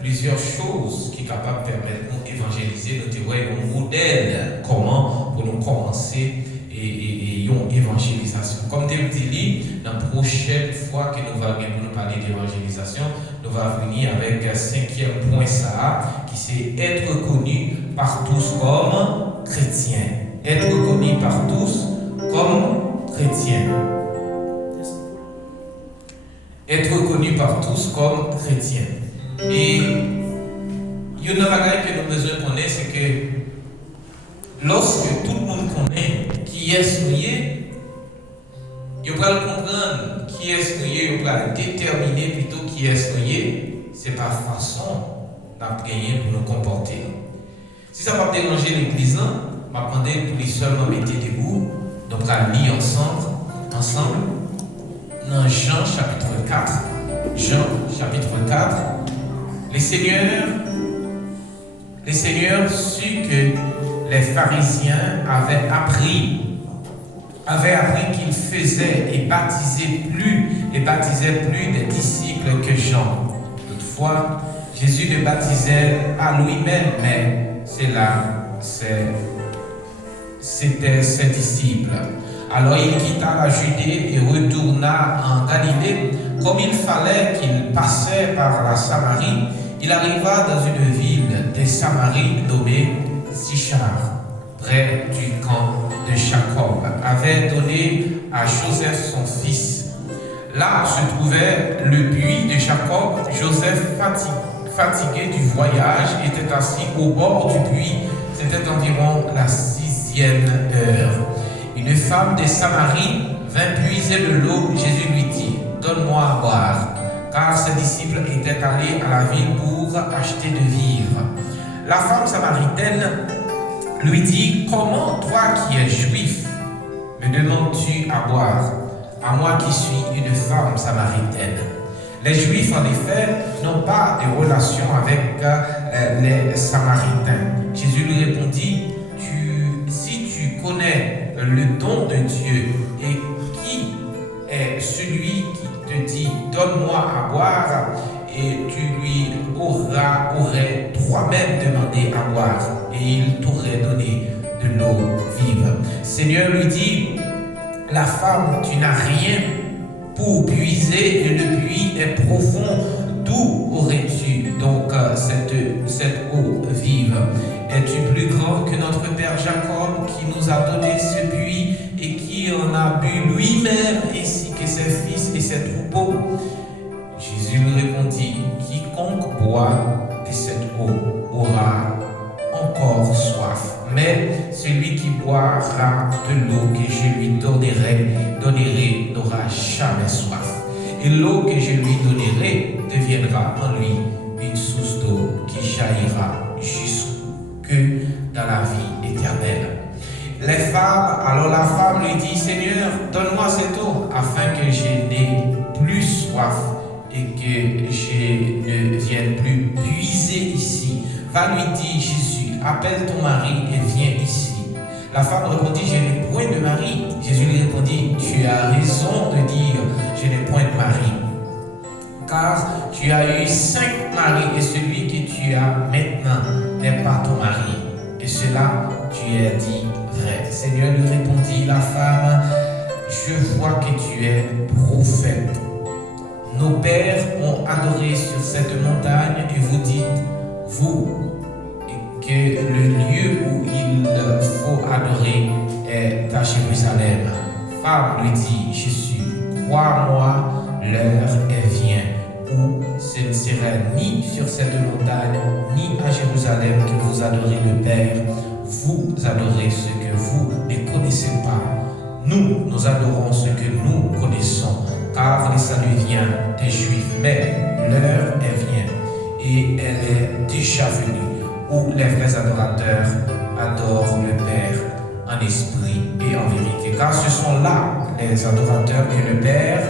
plusieurs choses qui sont capables de permettre de nous évangéliser, nous un modèle comment pour nous commencer et une évangélisation. Comme tu le dis, la prochaine fois que nous allons nous parler d'évangélisation, nous allons venir avec un 5e point ça, qui c'est être reconnu par tous comme chrétien. Être reconnu par tous comme chrétien. Être reconnu par tous comme chrétien. Et il y a une chose que nous avons besoin de connaître, c'est que lorsque tout le monde connaît qui est souillé, il va comprendre qui est souillé, il va déterminer plutôt qui est souillé. C'est par façon d'apprendre pour nous comporter. Si ça va déranger l'église, je vais demander pour les seulement mettre debout. Donc, on va lire ensemble dans Jean chapitre 4. Jean chapitre 4. Les seigneurs sut que les pharisiens avaient appris qu'ils faisaient et baptisaient plus des disciples que Jean. Toutefois, Jésus ne baptisait pas lui-même, mais c'était ses disciples. Alors il quitta la Judée et retourna en Galilée. Comme il fallait qu'il passait par la Samarie, il arriva dans une ville des Samaries nommée Sichar, près du camp de Jacob, avait donné à Joseph son fils. Là se trouvait le puits de Jacob. Joseph, fatigué du voyage, était assis au bord du puits. C'était environ la 6e heure. Une femme de Samarie vint puiser de l'eau. Jésus lui dit: donne-moi à boire, car ses disciples étaient allés à la ville pour acheter de vivres. La femme samaritaine lui dit: comment toi qui es juif, me demandes-tu à boire, à moi qui suis une femme samaritaine? Les Juifs, en effet, n'ont pas de relation avec les Samaritains. Jésus lui répondit: si tu connais le don de Dieu et qui est celui qui te dit donne-moi à boire, et tu lui aurais toi-même demandé à boire, et il t'aurait donné de l'eau vive. Seigneur lui dit: la femme, tu n'as rien pour puiser, et le puits est profond. D'où aurais-tu donc cette eau vive? Es-tu plus grand que notre père Jacob, qui nous a donné ce puits et qui en a bu lui-même, ainsi que ses fils et ses troupeaux? Jésus lui répondit: quiconque boit de cette eau aura encore soif, mais celui qui boira de l'eau que je lui donnerai n'aura jamais soif. Et l'eau que je lui donnerai deviendra en lui une source d'eau qui jaillira jusque dans la vie éternelle. Alors la femme lui dit: Seigneur, donne-moi cette eau afin que je n'ai plus soif et que je ne vienne plus puiser ici. Va, lui dit Jésus, appelle ton mari et viens ici. La femme répondit: je n'ai point de mari. Jésus lui répondit: tu as raison de dire je n'ai point de mari, car tu as eu 5 maris et celui que tu as maintenant n'est pas ton mari. Et cela tu as dit vrai. Seigneur lui répondit la femme: je vois que tu es prophète. Nos pères ont adoré sur cette montagne et vous dites, vous, que le lieu où il faut adorer est à Jérusalem. Femme, lui dit Jésus, crois-moi, l'heure vient où ce ne sera ni sur cette montagne, ni à Jérusalem que vous adorez le Père. Vous adorez ce que vous ne connaissez pas. Nous adorons ce que nous connaissons, car le salut vient des Juifs. Mais l'heure vient, et elle est déjà venue, où les vrais adorateurs adorent le Père en esprit et en vérité. Car ce sont là les adorateurs que le Père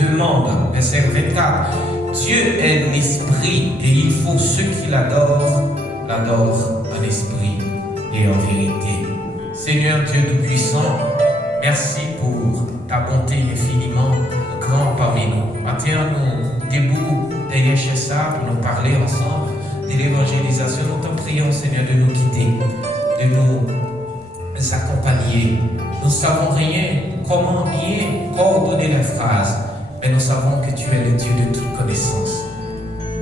demande. Verset 24. Dieu est l'esprit, et il faut ceux qui l'adorent en esprit et en vérité. Seigneur Dieu Tout-Puissant, merci pour ta bonté infiniment grande parmi nous. Maintiens-nous debout derrière chez ça pour nous parler ensemble de l'évangélisation. Nous te prions, Seigneur, de nous guider, de nous accompagner. Nous ne savons rien, comment bien coordonner les phrases, mais nous savons que tu es le Dieu de toute connaissance.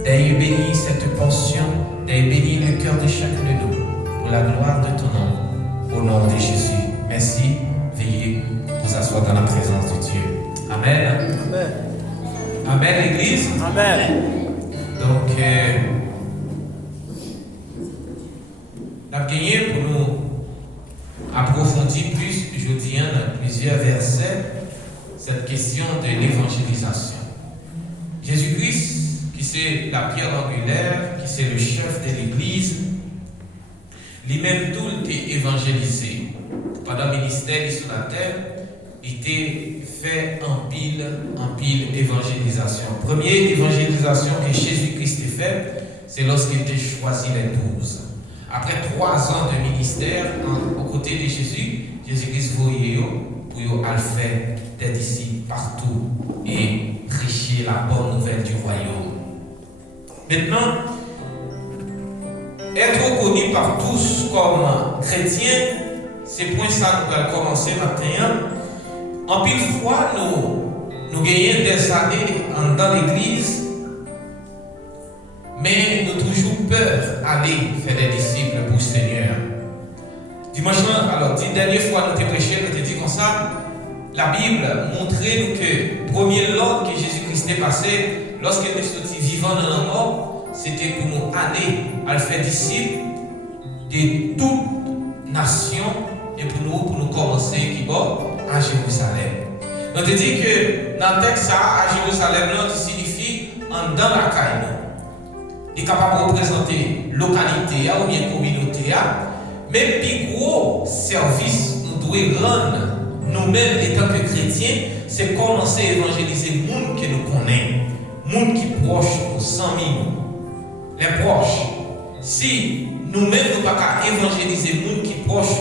D'ailleurs, bénis cette portion, d'ailleurs, bénis le cœur de chacun de nous, pour la gloire de ton nom, au nom de Jésus. Merci, veuillez vous asseoir dans la présence de Dieu. Amen. Amen. Amen, l'Église. Amen. Donc, on a gagné pour nous approfondir plus, je dis, dans plusieurs versets, cette question de l'évangélisation. Jésus-Christ, qui c'est la pierre angulaire, qui c'est le chef de l'Église, lui-même tout était évangélisé. Pendant le ministère sur la terre, il était fait en pile évangélisation. Première évangélisation que Jésus-Christ a fait, c'est lorsqu'il a choisi les 12. Après 3 ans de ministère, aux côtés de Jésus, Jésus-Christ voyait pour faire des disciples partout et prêcher la bonne nouvelle du royaume. Maintenant, être reconnu par tous comme chrétien, c'est point ça que nous allons commencer maintenant. En pile fois, nous gagnons des années dans l'église, mais nous avons toujours peur d'aller faire des disciples pour le Seigneur. Dimanche, alors, la dernière fois nous avons prêché, nous avons dit comme ça, la Bible montrait nous que le premier ordre que Jésus-Christ est passé, lorsqu'il est sorti vivant dans la mort, c'était pour nous aller à faire disciples de toute nation et pour nous commencer qui à Jérusalem. Donc, on dit que dans le texte, à Jérusalem, là, signifie en dans la caille. Il est capable de représenter localité ou bien communauté. Mais plus gros service nous devons rendre nous-mêmes étant que chrétiens, c'est commencer à évangéliser le monde que nous connaissons, le monde qui est proche, nos amis, les proches. Si nous-mêmes nous ne pouvons pas évangéliser le monde qui est proche,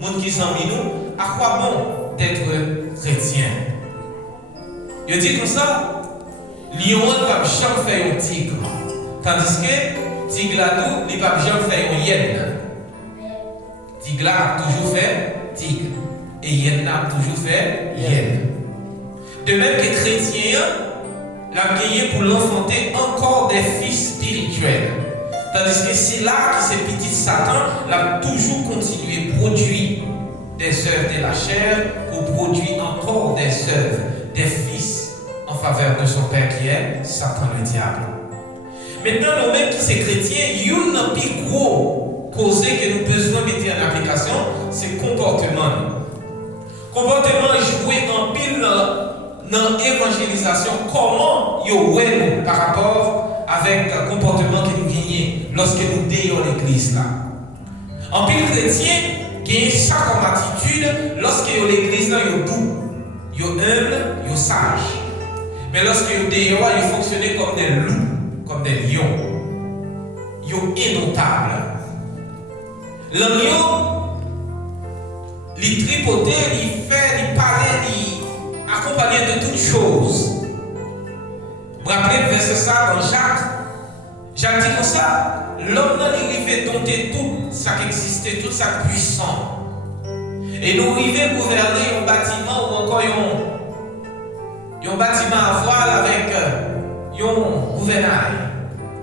le monde qui est amis, à quoi bon d'être chrétien? Il dit comme ça, lion ne va jamais faire un tigre, tandis que tigre là il ne va jamais faire un hyène. Tigre a toujours fait tigre et hyène a toujours fait hyène. De même que chrétien, l'a gagné pour l'enfanter encore des fils spirituels. Tandis que c'est là que ces petits Satan l'a toujours continué à produire des œuvres de la chair ou produit encore des œuvres des fils en faveur de son père qui est Satan le diable. Maintenant, nous-mêmes qui sommes chrétiens, il y a un plus gros cause que nous besoin de mettre en application, c'est le comportement. Comportement joué en pile dans l'évangélisation. Comment nous par rapport avec le comportement que nous gagnons lorsque nous déons l'église là. En pile chrétien, gagne ça comme attitude lorsque l'église là est doux, est humble, est sage. Mais lorsque vous déons, vous fonctionnez comme des loups, comme des lions. Vous êtes indomptables. L'agneau, il tripotait, il fait, il parlait, il accompagnait de toutes choses. Vous rappelez le verset ça dans Jacques? Jacques dit comme ça, l'homme il fait dompter tout ça qui existait, tout ça puissant. Et nous arrivons à gouverner un bâtiment ou encore un bâtiment à voile avec un gouvernail.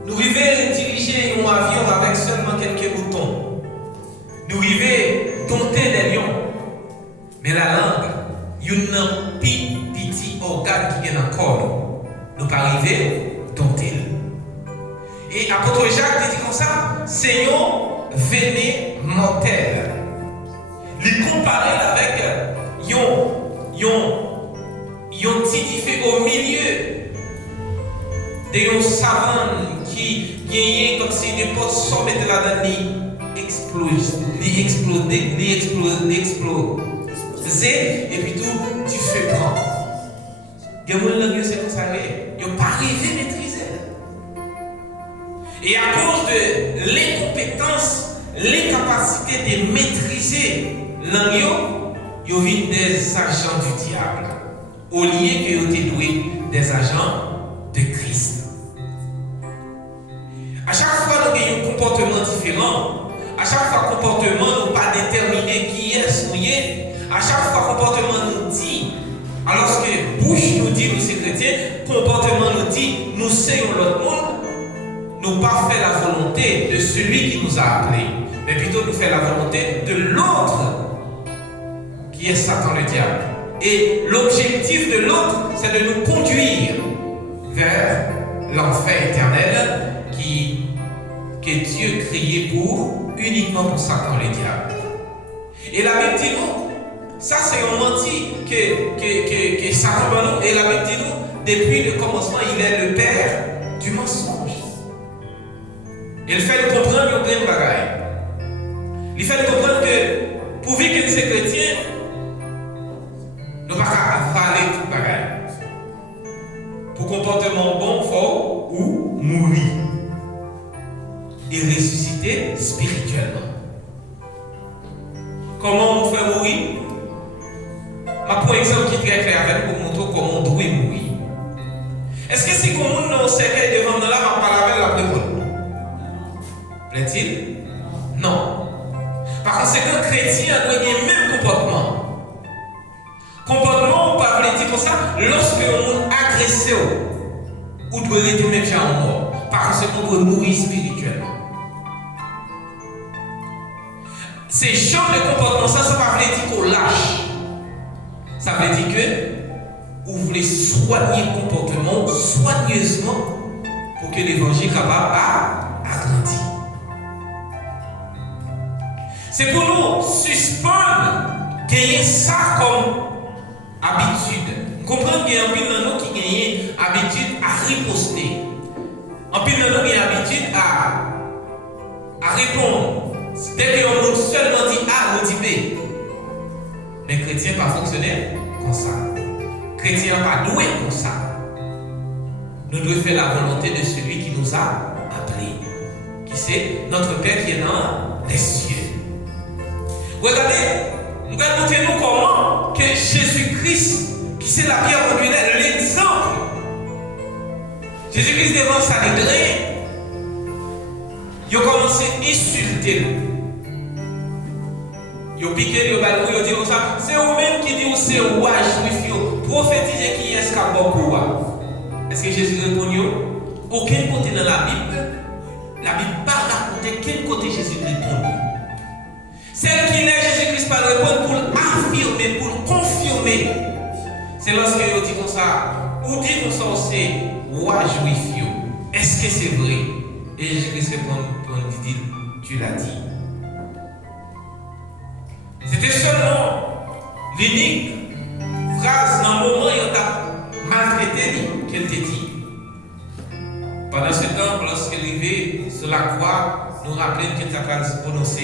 Nous arrivons à diriger un avion avec seulement quelques boutons. Nous arrivons à dompter des lions. Mais la langue, il y a un petit organe qui est dans le corps. Nous pas arriver à dompter. Et l'apôtre Jacques dit comme ça, c'est un véné mortel. Il compare avec un petit fait au milieu de savane qui gagnait comme si n'importe quoi mettait là-dedans, exploser, et puis tout, tu fais prendre. Il y a un c'est comme ça, il n'a pas arrivé à maîtriser. Et à cause de l'incompétence, l'incapacité de maîtriser l'agneau, ils ont des agents du diable, au lieu qu'ils ont été doués des agents de Christ. À chaque fois, nous avons un comportement différent. À chaque fois, comportement nous pas déterminer qui est-ce nous est. À chaque fois, comportement nous dit. Alors que bouche nous dit, nous sommes chrétiens, comportement nous dit, nous sommes l'autre monde, nous pas fait la volonté de celui qui nous a appelés, mais plutôt nous fait la volonté de l'autre, qui est Satan le diable. Et l'objectif de l'autre, c'est de nous conduire vers l'enfer éternel que Dieu créé uniquement pour Satan le diable. Et la Bible dit nous, ça c'est un menti que Satan va nous, et la Bible dit nous, depuis le commencement, il est le père du mensonge. Il fait nous comprendre plein de bagailles. Il fait nous comprendre que pour vivre que nous sommes chrétiens, nous ne pouvons pas avaler tout bagaille. Pour comportement bon, fort ou mourir. Et ressusciter spirituellement. Comment on fait mourir? Je prends un exemple qui est très clair avec pour montrer comment on doit mourir. Est-ce que si on a un cercueil devant nous là, on parle avec la prévôle? Plaît-il? Non. Par conséquent, chrétien doit avoir le même comportement. Comportement, on peut dire comme ça, lorsque on est agressé, ou doit être même déjà en mort. Par conséquent, on doit mourir spirituellement. Ces genres de comportement, ça ne veut pas dire qu'on lâche. Ça veut dire que vous voulez soigner le comportement soigneusement pour que l'évangile soit capable d'agrandir. C'est pour nous suspendre, gagner ça comme habitude. Comprenez qu'il y a un peu de nous qui gagnent habitude à riposter. Un peu de nous qui ont habitude à répondre. Dès que nous seulement dit A, nous dit B. Mais chrétien pas fonctionner comme ça. Chrétien pas doué comme ça. Nous devons faire la volonté de celui qui nous a appelés. Qui c'est notre Père qui est dans les cieux. Regardez, nous allons montrer nous comment que Jésus-Christ, qui c'est la pierre angulaire, l'exemple. Jésus-Christ devant sa degré, il a commencé à insulter. Il a piqué le ballon, il a dit comme ça, c'est vous-même qui dit c'est roi juif, prophétisez qui est-ce qu'a beaucoup. Est-ce que Jésus répond? Aucun côté dans la Bible pas raconter quel côté Jésus répond. Celle qui est Jésus-Christ pas répondre pour l'affirmer, pour le confirmer. C'est lorsque il dit comme ça, ou dit comme ça c'est roi juif. Est-ce que c'est vrai? Et Jésus-Christ répond, dit, tu l'as dit. C'était seulement l'unique phrase dans le moment où il a maltraité qu'elle t'a dit. Pendant ce temps, lorsqu'elle arrivait sur la croix, nous rappelons qu'elle a prononcé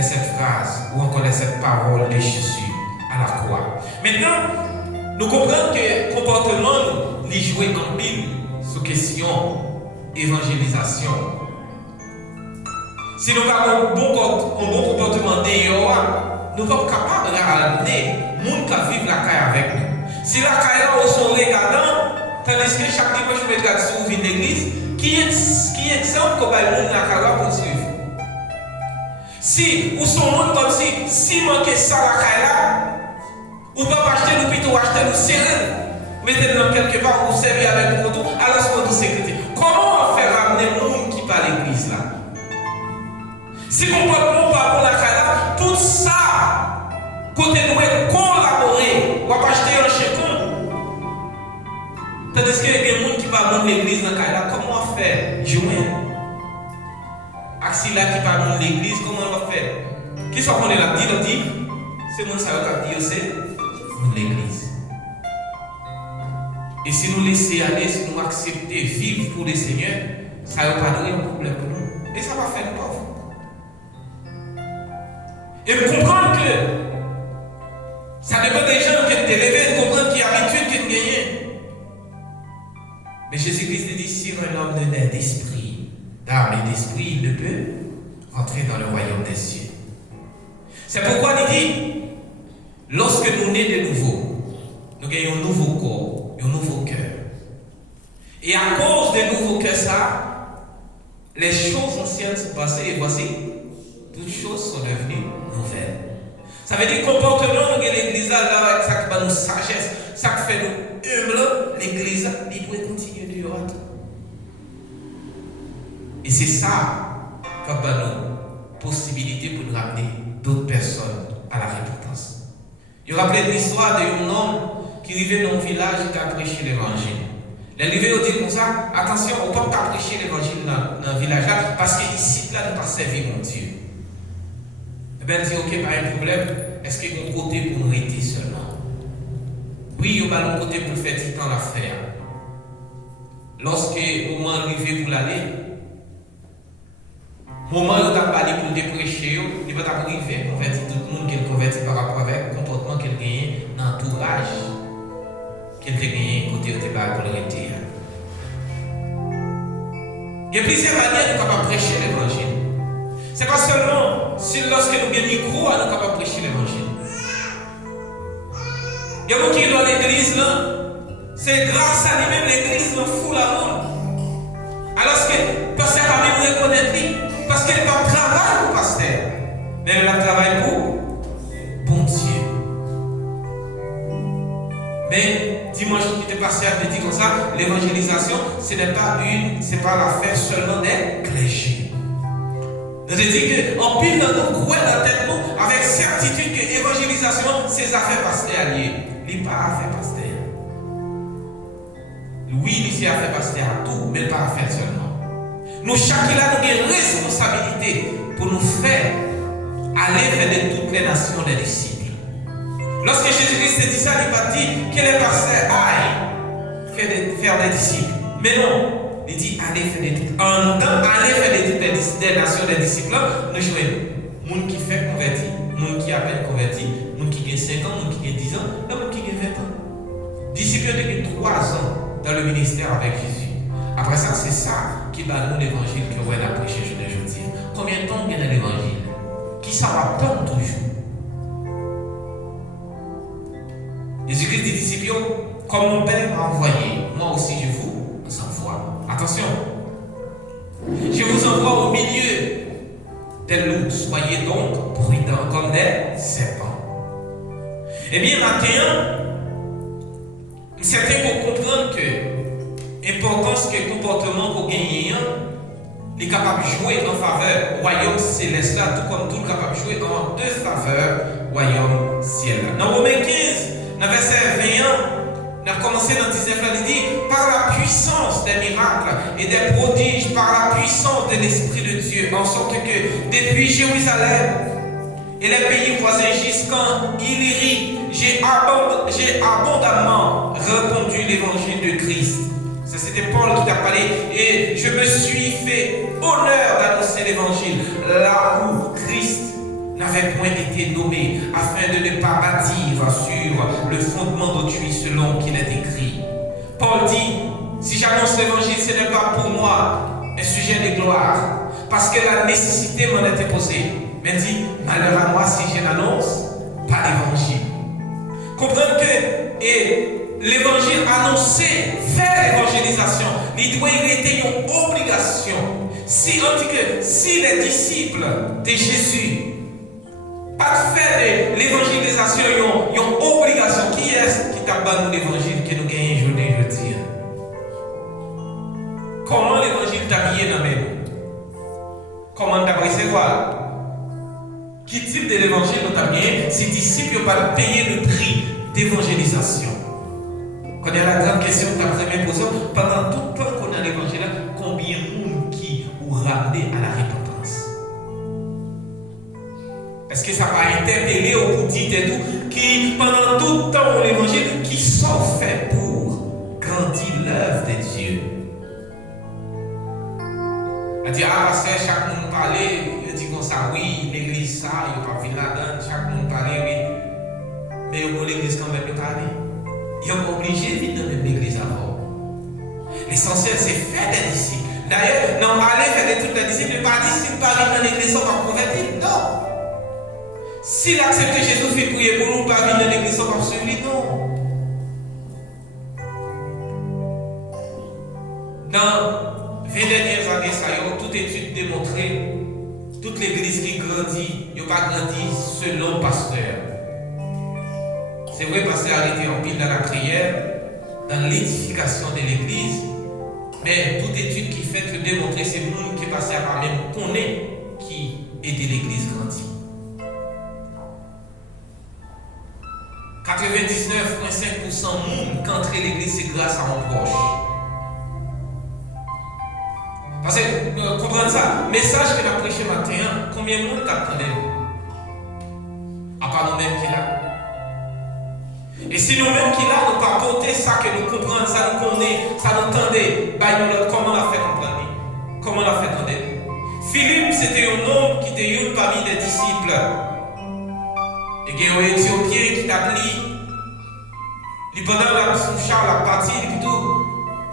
cette phrase ou encore cette parole de Jésus à la croix. Maintenant, nous comprenons que le comportement nous jouait en pile sur question évangélisation. Si nous avons un bon comportement d'ailleurs, nous ne sommes pas capables de ramener les gens qui vivent la caille avec nous. Si la caille là, sont regardants, tandis que chaque dimanche, je me regarde sur l'église, qui est exemple qu'on va le la caille pour suivre. Si vous sont monde comme si manquez ça la caille là, ou pas acheter nous plutôt acheter nous serrer, mettez dans quelque part ou servir avec nous autour, alors que nous sécurité. Comment on fait ramener les gens qui parlent à l'église là? Si vous ne pouvez pas pour la caille là, tout ça, côté nous est collaborer, ou acheter un chèque. Tandis qu'il y a des gens qui parlent de l'église dans la caille là, comment on fait jouer? Axila qui parle de l'église, comment on va faire? Qui soit qu'on est là, dit, c'est mon salut qui dit, c'est l'église. Et si nous laissons aller, si nous acceptons vivre pour le Seigneur, ça ne va pas donner un problème pour nous. Et ça va faire pauvre. Et comprendre que ça dépend des gens qui sont élevés, de comprendre qu'il y a l'habitude qui est gagnée. Mais Jésus-Christ dit, si un homme ne naît d'esprit, d'âme et d'esprit, il ne peut entrer dans le royaume des cieux. C'est pourquoi il dit, lorsque nous naissons de nouveau, nous gagnons un nouveau corps, un nouveau cœur. Et à cause de nouveau cœur, ça, Les choses anciennes sont passées et voici, toutes choses sont devenues nouvelles. Ça veut dire comportement de l'église là, ça qui nous sagesse, ça qui fait nous humble, l'église, il doit continuer de y être. Et c'est ça qui a nous possibilité pour nous ramener d'autres personnes à la repentance. Je rappelle l'histoire d'un homme qui vivait dans un village et qui a prêché l'évangile. Les arrivé au dit comme ça, attention, on ne peut pas prêcher l'évangile dans le village là, parce que ici, là, nous pas servir mon Dieu. Eh bien, il dit, ok, pas un problème, est-ce qu'il y a un côté pour nous aider seulement? Oui, il y a un côté pour faire du temps l'affaire. Lorsque le moment arrivé pour l'aller, le moment où il a parlé pour le prêcher, il va arriver, convertir tout le monde qu'il convertit par rapport avec le comportement qu'il gagne dans l'entourage qu'il a gagné côté de la polarité. Il y a plusieurs manières de prêcher l'évangile. Ce n'est pas seulement lorsque nous avons un micro, nous sommes capables de prêcher l'évangile. Il y a beaucoup qui sont dans l'église, c'est grâce à lui-même l'église nous fout la monde. Alors que le pasteur va même reconnaître lui, parce qu'il n'est pas travail pour le pasteur, mais il travaille pour bon Dieu. Mais dimanche qui était passé, je dit comme ça, l'évangélisation, ce n'est pas l'affaire seulement des clergés. Je dis qu'en pile dans nos croix dans la tête, avec certitude que l'évangélisation, c'est affaire pasteur liées. Il n'est pas affaire pasteur. Oui, il est affaire pasteur à tout, mais pas affaire seulement. Nous, chacun là, nous avons une responsabilité pour nous faire aller vers toutes les nations des disciples. Lorsque Jésus-Christ dit ça, il va dire que les pasteurs aillent faire des disciples. Mais non, il dit allez faire des disciples. En temps, allez faire des nations des disciples, nous jouons les gens qui fait converti, les gens qui a peine converti, les gens qui ont 5 ans, les gens qui ont 10 ans, les gens qui ont 20 ans. Disciples ont 3 ans dans le ministère avec Jésus. Après ça, c'est ça qui va nous l'évangile que vous avez prêché aujourd'hui. Combien de temps il y a dans l'évangile? Qui s'en rappelle toujours? Jésus-Christ dit disciples, comme mon Père m'a envoyé, moi aussi je vous envoie. Attention, je vous envoie au milieu des loups. Soyez donc prudents comme des serpents. Eh bien, maintenant, certains vont comprendre que l'importance que le comportement pour gagner est capable de jouer en faveur du royaume céleste là, tout comme tout capable de jouer en deux faveurs du royaume ciel là. Dans Romains 15, dans verset 21, on a commencé dans 19, il dit par la puissance des miracles et des prodiges, par la puissance de l'Esprit de Dieu, en sorte que depuis Jérusalem et les pays voisins jusqu'en Illyrie, j'ai abondamment répandu l'évangile de Christ. C'était Paul qui t'a parlé et je me suis fait honneur d'annoncer l'évangile là où Christ n'avait point été nommé, afin de ne pas bâtir sur le fondement d'autrui selon qu'il est écrit. Paul dit, si j'annonce l'évangile, ce n'est pas pour moi un sujet de gloire, parce que la nécessité m'en était posée. Mais dit, malheur à moi si je n'annonce pas l'évangile. Comprenez que l'évangile annoncé, faire l'évangélisation, il doit être une obligation. Si les disciples de Jésus pas faire de l'évangélisation, ils ont une obligation. Qui est-ce qui t'a donné l'évangile que nous gagnons aujourd'hui? Comment l'évangile t'a mis dans mes mains? Comment t'as recevoir? Quel type de l'évangile nous t'a gagné si les disciples n'ont pas payé le prix d'évangélisation? Quand il y a la grande question que tu as vraiment posée, pendant tout le temps qu'on a l'évangile, combien de monde qui ont ramené à la repentance? Est-ce que ça va interpeller au petit et tout, qui pendant tout le temps l'évangile, qui sont faits pour grandir l'œuvre de Dieu? Elle dit, ah, parce que chaque monde parlait, il dit comme ça, oui, l'église ça, il n'y a pas vu là-dedans, chaque monde parlait, oui. Mais il y a l'église quand même, il parlait. Ils sont obligés de venir dans la même église avant. L'essentiel, c'est faire des disciples. D'ailleurs, non, aller faire des trucs des disciples, il pas dit si pas venir dans l'église, on va convertir. Non. S'il accepte Jésus, fait prier pour nous, pas venir dans l'église, on va suivre. Non. Dans 20 dernières années, ça y est, toute étude l'église qui grandit, il n'a pas grandi selon le pasteur. C'est vrai, pasteur a été en pile dans la prière, dans l'édification de l'église, mais toute étude qui fait que démontrer c'est le monde qui est passé par même connaît qui aide l'église grandir. 99,5% monde qui entre l'église c'est grâce à un proche. Parce que, comprenez ça, message que nous avons prêché matin, combien de monde t'attendait? À part nous-mêmes qui là. Et si nous-mêmes qui là, nous pas compter ça, que nous comprenons, ça nous connaît, ça nous tendait, comment on a fait comprendre? Comment on a fait entendre? Philippe, c'était un homme qui était une parmi les disciples. Et il y a un Éthiopien qui t'a dit, pendant la son char, la partie, et tout,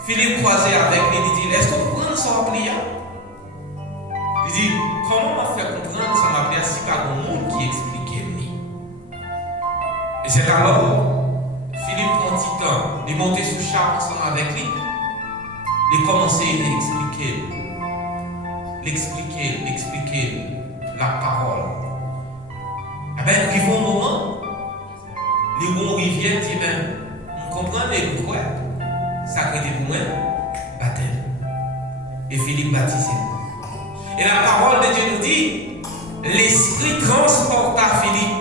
Philippe croisait avec lui, il dit, est-ce qu'on comprend ça m'a prié? Il dit, comment on m'a fait comprendre ça m'a prié si par un monde qui expliquait lui? Et c'est alors, Philippe prend un petit temps, il est monté sous char ensemble avec lui, il commençait à l'expliquer la parole. Eh bien, nous vivons un moment, les bons rivières disent, ben, on comprend, mais vous croyez, ça crée pour moi, baptême. Et Philippe baptisé. Et la parole de Dieu nous dit, l'Esprit transporta Philippe.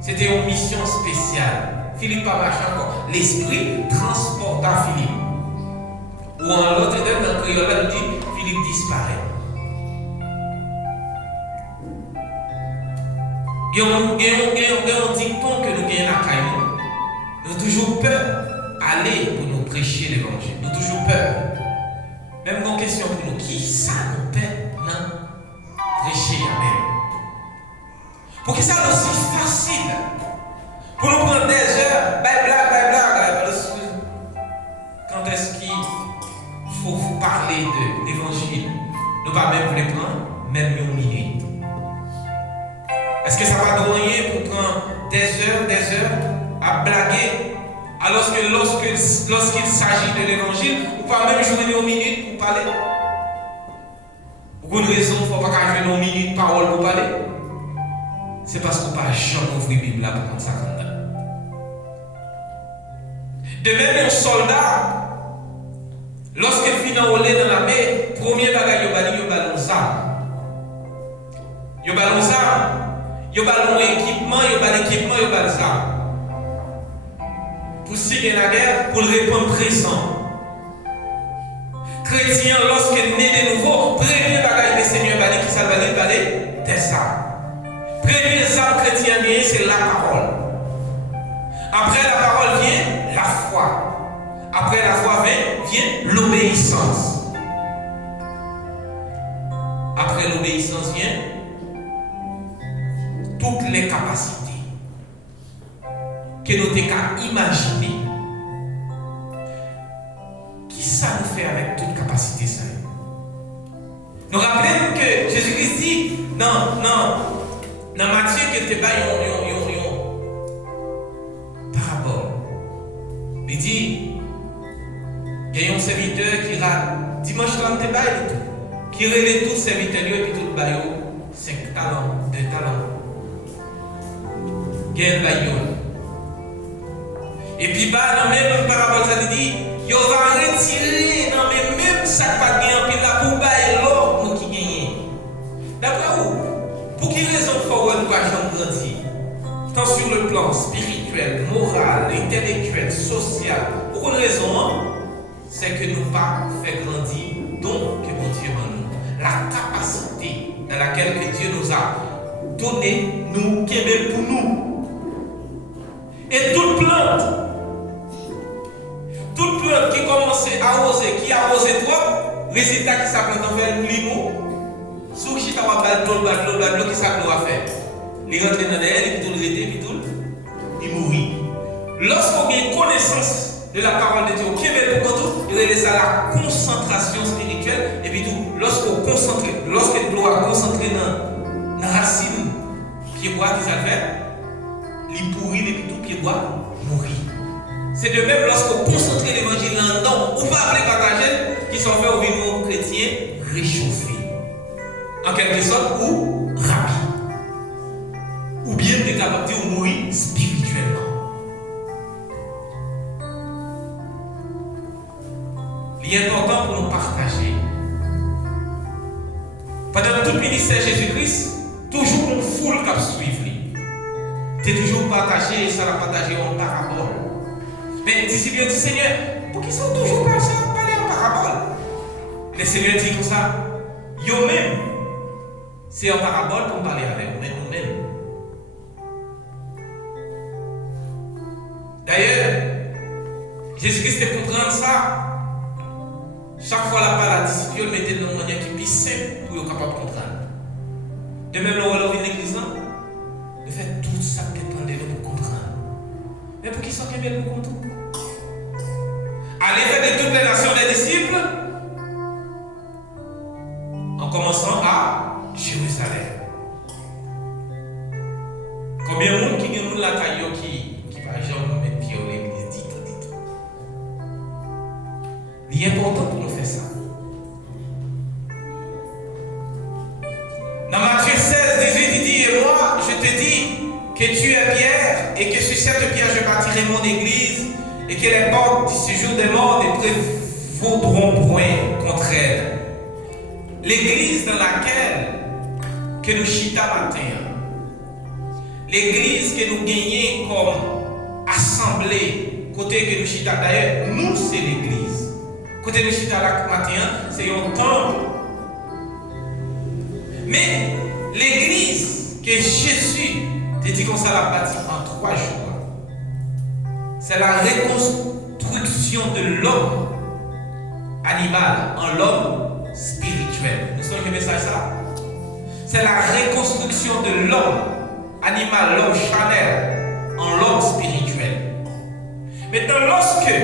C'était une mission spéciale. Philippe pas marché encore. L'Esprit transporta Philippe. Ou en l'autre terme, dans le créole, nous dit, Philippe disparaît. Il y a un dicton que nous gagnons à Caïman. Nous avons toujours peur d'aller pour nous prêcher l'évangile. Nous avons toujours peur. Même dans question pour nous, qui ça nous fait prêcher à même? Pour que ça soit aussi facile. Pour nous prendre des heures, quand est-ce qu'il faut parler de l'évangile? Nous ne pas même les prendre, même une minute. Est-ce que ça va donner pour prendre des heures à blaguer, alors que lorsqu'il s'agit de l'évangile, ou pas même jouer une minute pour parler? Pour une raison, il ne faut pas jouer une minute parole pour parler. C'est parce qu'on ne peut pas jamais ouvrir la Bible là pour prendre ça comme ça. De même, un soldat, lorsqu'il finit enrôlé dans la mer, premier bagage, il a ballon ça. Il a ballon ça. Il y a un équipement, il y a l'équipement, il y a ça. Pour signer la guerre, pour le répondre présent. Chrétien, lorsqu'il naît de nouveau, premier bagage le Seigneur va dire qui ça va dire, c'est ça. Premier arme chrétien, c'est la parole. Après la parole vient la foi. Après la foi vient l'obéissance. Après l'obéissance vient toutes les capacités que nous avons imaginer. Qui ça nous fait avec toute capacité ça? Nous rappelons que Jésus-Christ dit dans Matthieu qu'il était pas parabole. Il dit il y a un serviteur qui rate dimanche là t'es pas et tout, qui relève tous serviteurs et puis tout baillot 5 talents, 2 talents. Et puis, dans la même parabole, ça dit, il va retirer dans le même sac pas gagné, puis là, pour bailler l'autre qui gagne. D'après vous, pour quelle raison faut nous pas grandir? Tant sur le plan spirituel, moral, intellectuel, social. Pour quelle raison? C'est que nous pas fait grandir, donc que mon Dieu en nous. La capacité dans laquelle que Dieu nous a donné, nous, qui est pour nous. Et toute plante qui commence à arroser, qui arrose trop, résultat qui s'appelle en fait le limo, sous qui t'as pas de l'eau qui s'appelle à faire. Il rentre dans elle, et puis tout le rété, puis tout, il mourit. Lorsqu'on a une connaissance de la parole de Dieu, qui est pour tout, il y a la concentration spirituelle, et puis tout, lorsqu'on doit concentrer dans la racine qui boit des affaires, il pourrit, et puis tout, pied bois, mourir. C'est de même lorsqu'on concentre l'évangile là-dedans, ou pas les partager, qui sont faits au vivant chrétien réchauffé. en quelque sorte, ou rapide. Ou bien tu es capable de dire mourir spirituellement. Il est important pour nous partager. Pendant tout le ministère Jésus-Christ, toujours une foule qui a suivi. Tu es toujours partagé et ça l'a partagé en parabole. Mais les disciples disent Seigneur, pour qu'ils sont toujours parlé en parabole. Le Seigneur dit comme ça, yo même, c'est en parabole pour parler avec nous-mêmes. D'ailleurs, Jésus-Christ te comprendre ça. Chaque fois la parole à disciple, il mettait dans une manière qui est plus simple pour être capable de comprendre. De même, on va l'église, de faire tout ça qui dépend de nous pour comprendre. Mais pour qui sont bien pour comprendre? À l'effet de toutes les nations des disciples, en commençant à Jérusalem. Combien de monde qui gagne la caillou qui va jamais mettre pied à l'église, dit tout. Il est important pour nous faire ça. Dans Matthieu 16, 18, il dit, et moi, je te dis que tu es Pierre, et que sur cette pierre, je bâtirai mon église, et que les portes du séjour des morts ne prévaudront point contre elle. L'église dans laquelle que nous chita matin, l'église que nous gagnons comme assemblée, côté que nous chita d'ailleurs, nous c'est l'église. Côté nous chita la matin, c'est un temple. Mais l'église que Jésus te dit qu'on ça l'a bâti en 3 jours, c'est la reconstruction de l'homme animal en l'homme spirituel. Nous sommes le message ça? C'est la reconstruction de l'homme animal, l'homme charnel, en l'homme spirituel. Maintenant, lorsque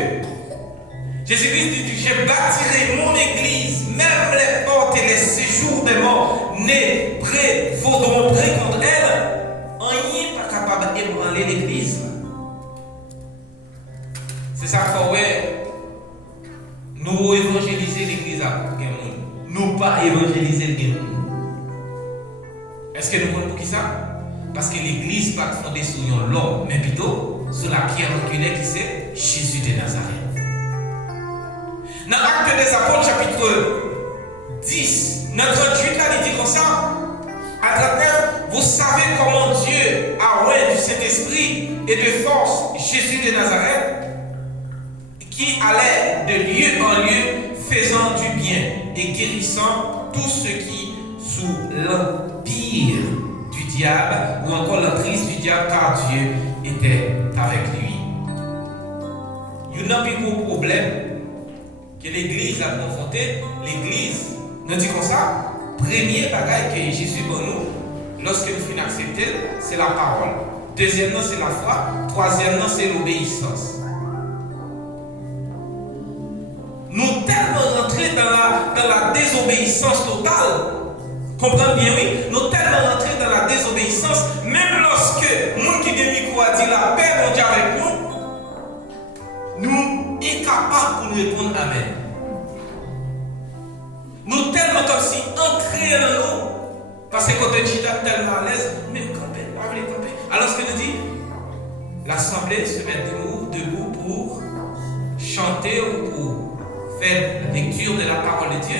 Jésus-Christ dit, je bâtirai mon église, même les portes et les séjours des morts ne prévaudront point contre elle, rien n'est pas capable d'ébranler l'église. C'est ça qu'il faut nous évangéliser l'église à Guémoun. Nous pas évangéliser le Guémoun. Est-ce que nous comprenons pour qui ça? Parce que l'église n'est pas fondée sur l'homme, mais plutôt sur la pierre angulaire qui c'est Jésus de Nazareth. Dans l'Acte des Apôtres, chapitre 10, notre 38, là, il dit comme ça, à travers, vous savez comment Dieu a oint du Saint-Esprit et de force Jésus de Nazareth, qui allait de lieu en lieu, faisant du bien et guérissant tous ceux qui, sous l'empire du diable, ou encore l'emprise du diable, car Dieu était avec lui. Il y a un plus gros problème que l'Église a confronté. L'Église nous dit comme ça, premier bagage que Jésus pour nous, lorsque nous finissons accepter, c'est la parole. Deuxièmement, c'est la foi. Troisièmement, c'est l'obéissance. Nous tellement rentrés dans la désobéissance totale. Comprenez bien, oui? Nous tellement rentrés dans la désobéissance, même lorsque nous qui dit micro a dit la paix mon Dieu avec nous, nous incapables pour nous répondre Amen. Nous tellement comme si ancrés dans nous, parce que quand on est tellement à l'aise, même camper, pas les camper. Alors ce que nous dit, l'assemblée se met debout pour chanter ou pour faire la lecture de la parole de Dieu.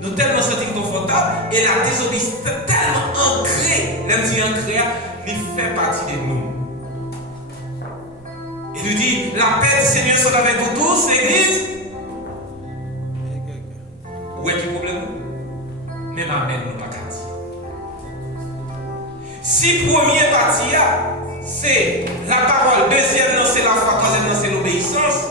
Nous tellement sentis confortables et la désobéissance tellement ancrée, même si ancrée, il fait partie de nous. Il nous dit, la paix du Seigneur soit avec vous tous, l'église. Où est le problème? Même Amen, nous pas qu'à dire. Si première partie, c'est la parole, deuxième, non, c'est la foi, troisième, non, c'est l'obéissance.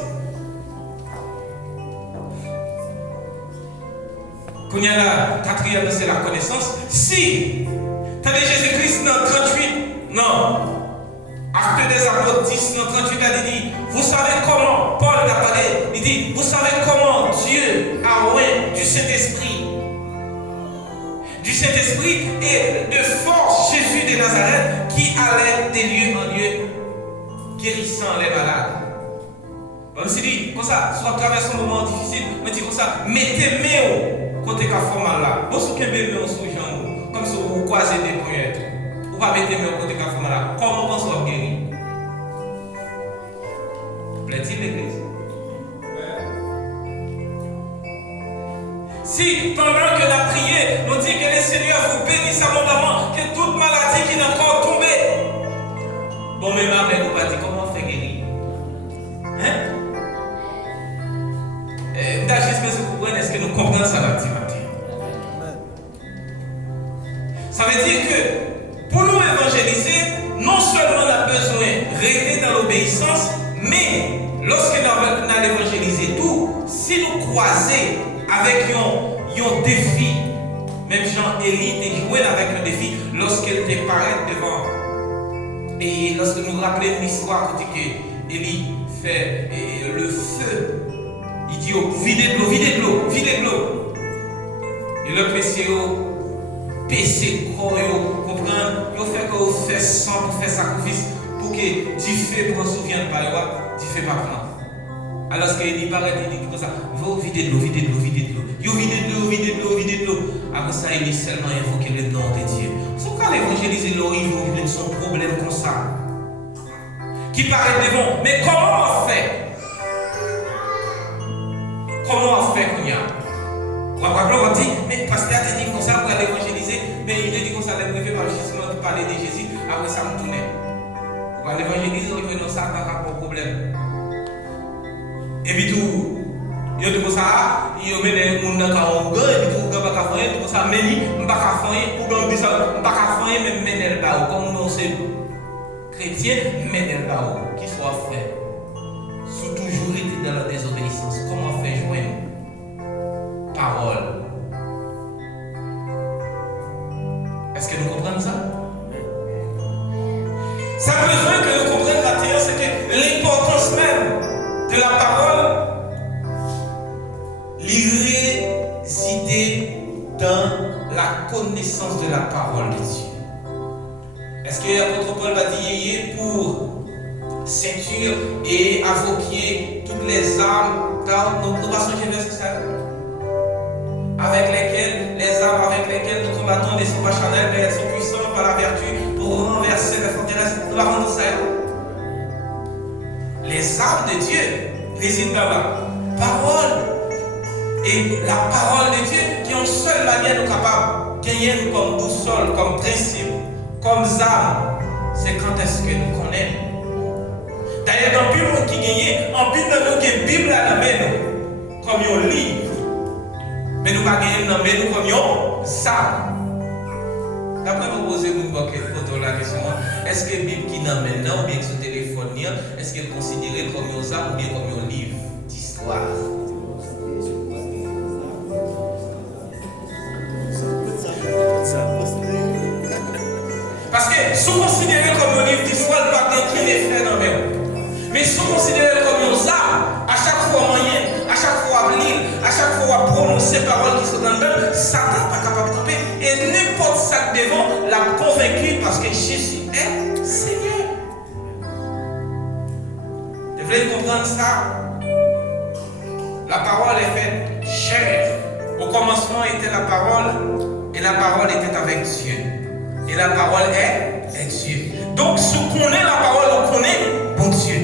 Quand il y a la quatrième, c'est la connaissance. Si, t'as dit Jésus-Christ dans 38, non, Acte des Apôtres 10, dans 38, il dit, vous savez comment, Paul a parlé, il dit, vous savez comment Dieu a oint du Saint-Esprit et de force Jésus de Nazareth qui allait de lieu en lieu, guérissant les malades. On s'est dit, comme ça, soit traverse un moment difficile, on dit comme ça, mettez-moi. Quand tu as fait mal là, vous savez que bébé on sous jambe. croiser des points, ou pas mettre mes côté café là, comment on se guérir? Plaît-il l'église? Si pendant que la prière, nous dit que le Seigneur vous bénisse abondamment, que toute maladie qui n'est encore tombée, bon, mais ma mère nous pas dit comment on fait guérir. Hein? Est-ce que nous comprenons ça dans Timothée? Ça veut dire que pour nous évangéliser, non seulement on a besoin de rester dans l'obéissance, mais lorsque nous allons évangéliser tout, si nous croisons avec un défi, même Jean-Élie était joué avec un défi lorsqu'il était paraît devant. Et lorsque nous rappelons l'histoire, côté que Élie fait le feu, il dit videz de l'eau, videz de l'eau, videz de l'eau. Et le PC, PC, comprendre, il fait que vous faites sang pour faire sacrifice, pour que du feu ne se souvienne pas, du feu pas prendre. Alors qu'il paraît, il dit comme ça, vous videz de l'eau, videz de l'eau, videz de l'eau. Vous videz de l'eau, videz de l'eau, videz de l'eau. Après ça, il est seulement invoqué le nom de Dieu. C'est quand l'évangéliser l'eau, il son problème comme ça. Qui paraît devant. Mais comment on fait? Comment on fait qu'on y a? On dit, mais pasteur a dit comme ça pour aller évangéliser, mais il a dit comme ça, il est privé par justement de parler de Jésus, après ça me tourne. Pour aller évangéliser, il y a ça pas de problème. Et puis tout, il y a tout ça, il y a des gens qui ont et puis tout, il y a des gens qui ont ça, mais il n'y a pas de faire, ou bien il y a pas de faire, mais mener le bas, comme nous sommes chrétiens, mener le bas, qui soit frère. Sous toujours été dans la désobéissance, comment faire joindre parole? Est-ce que nous comprenons ça? Ça a besoin que nous comprenions maintenant, c'est que l'importance même de la parole, l'irrésider dans la connaissance de la parole de Dieu. Est-ce que l'apôtre Paul va dire pour ceinture et invoquer toutes les armes, car nous passons chez verset ça, avec lesquelles nous combattons les sauvages charnels, mais elles sont puissantes par la vertu pour renverser la forteresse. Nous avons tout ça. Les armes de Dieu résident dans la parole. Et la parole de Dieu, qui est une seule manière nous capables de gagner comme boussole, comme principe, comme arme, c'est quand est-ce que nous connaissons. D'ailleurs, dans le monde qui gagne, en plus de nous qui est Bible à la main, comme un livre. Mais nous ne gagnons pas nous comme un ça. D'après vous posez une photo la question, est-ce que la Bible qui n'a maintenant, ou bien que ce téléphone, est-ce qu'elle est considérée comme un ça ou bien comme un livre d'histoire? Parce que si vous considérez comme un livre d'histoire, il n'y a pas de fait dans le même. Mais si vous considérez comme un arme, à chaque fois moyen, à chaque fois lire, à chaque fois prononcer paroles qui sont dans le même, Satan n'est pas capable de tromper. Et n'importe ça devant l'a convaincu parce que Jésus est Seigneur. Vous devez comprendre ça. La parole est faite chair. Au commencement était la parole, et la parole était avec Dieu. Et la parole est Dieu. Donc, si on connaît la parole, on connaît bon Dieu.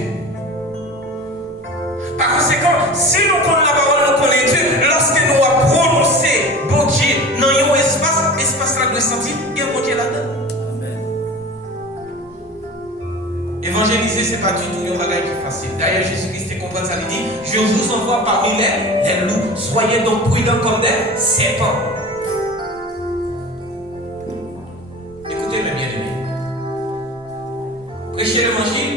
Par conséquent, si nous connaissons la parole, nous connaissons Dieu. Lorsque nous avons prononcé bon Dieu dans un espace là doit sentir, il y a bon Dieu là-dedans. Évangéliser, ce n'est pas du tout un bagage qui est facile. D'ailleurs, Jésus-Christ comprend ça, il dit, je vous envoie parmi les loups. Soyez donc prudents comme des serpents. Écoutez mes bien-aimés. Prêcher l'évangile,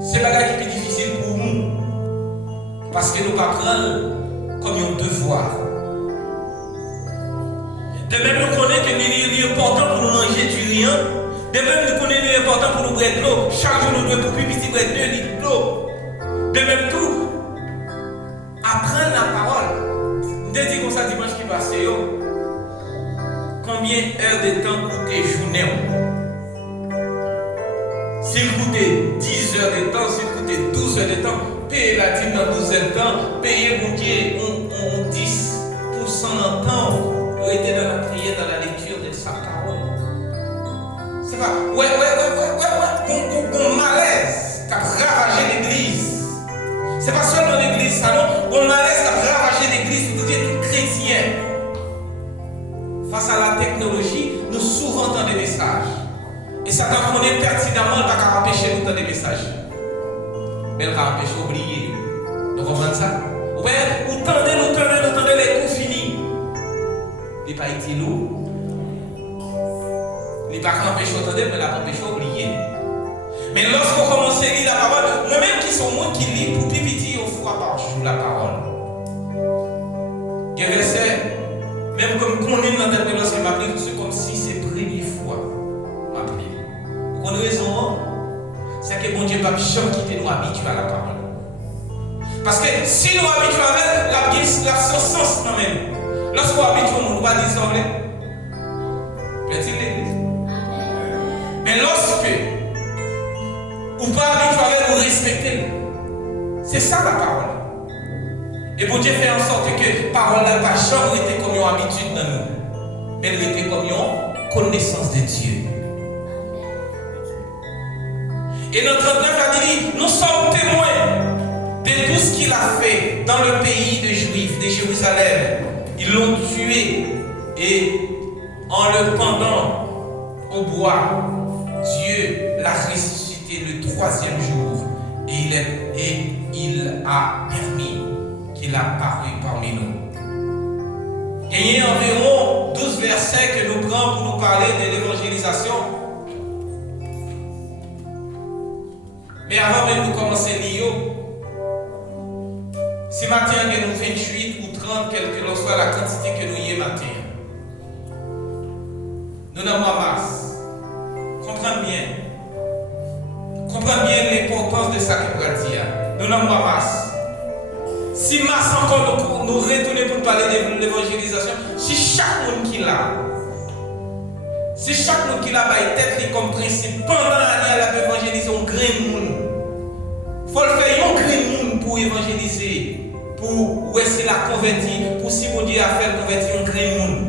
c'est un bagage qui est difficile pour nous. Parce que nous ne pas prendre comme un devoir. De même, nous connaissons que c'est important pour nous manger du rien. De même, nous connaissons que c'est important pour nous boire de l'eau. Chaque jour, nous devons plus petit boire 2 litres d'eau. De même, tout, apprendre la parole. Nous avons dit comme ça dimanche qui passe. Combien d'heures de temps coûtait journée? S'il coûtait 10 heures de temps, s'il coûtait 12 heures de temps, payer la dîme dans 12 heures de temps, payer mon Dieu 10% de temps, était dans la prière, dans la lecture de sa parole. pas. Bon malaise qui a ravagé l'église. C'est pas seulement l'église, ça non. Bon malaise qui a ravagé l'église, tout chrétien. Face à la technologie, nous souvent entendons des messages. Et Satan connaît pertinemment, il ne va pas empêcher nous d'entendre des messages. Mais il va empêcher d'oublier. Vous comprenez ça? Vous tendez les coups finis. Il n'est pas été lourd. Il n'est pas empêché d'entendre, mais il va empêcher d'oublier. Mais lorsqu'on commence à lire la parole, moi-même qui sont moi qui lis pour pipiti une fois par jour la parole. Il y a un verset, même comme qu'on est dans la tête de l'autre, c'est comme si c'est la première fois. Vous connaissez raison? C'est que bon Dieu ne va pas quitter nous habitués à la parole. Parce que si nous habituons avec la sens quand même. Lorsqu'on habitue, on va dire ça. Plaît-il l'église? Mais lorsque ou pas habitué avec nous respecter, c'est ça la parole. Et bon Dieu fait en sorte que la parole n'a pas jamais été comme une habitude dans nous, mais elle était comme une connaissance de Dieu. Et notre 39 a dit, nous sommes témoins de tout ce qu'il a fait dans le pays des Juifs, de Jérusalem. Ils l'ont tué et en le pendant au bois, Dieu l'a ressuscité le 3e jour et il a permis qu'il apparût parmi nous. Il y a environ 12 versets que nous prenons pour nous parler de l'évangélisation. Mais avant même de commencer à lire, si matin nous 28 ou 30, quelle que soit la quantité que nous y est matin, nous n'avons pas masse. Comprenez bien l'importance de ça que vous avez dit. Nous n'avons pas masse. Si masse encore nous retourner pour parler de l'évangélisation, si chaque monde qui l'a, va être comme principe, pendant l'année, elle a évangélisé un grand monde. Il faut le faire un grand monde pour évangéliser, pour essayer la convertir, pour si mon Dieu a fait convertir un grand monde.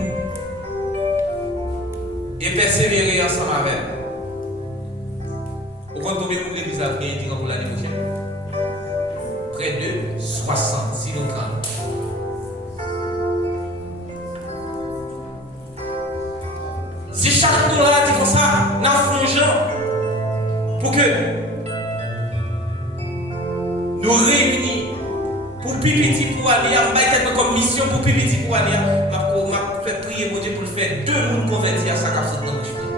Et persévérer ensemble avec. Vous comptez combien de l'église a pris pour l'année prochaine? Près de 60, sinon 30. Si chaque jour là dit comme ça, n'a fongeant pour que nous réunis pour pipiti pour aller, comme mission pour pipiti pour aller, m'a fait prier pour Dieu pour le faire 2 personnes convertis à sa capsule dans le juillet.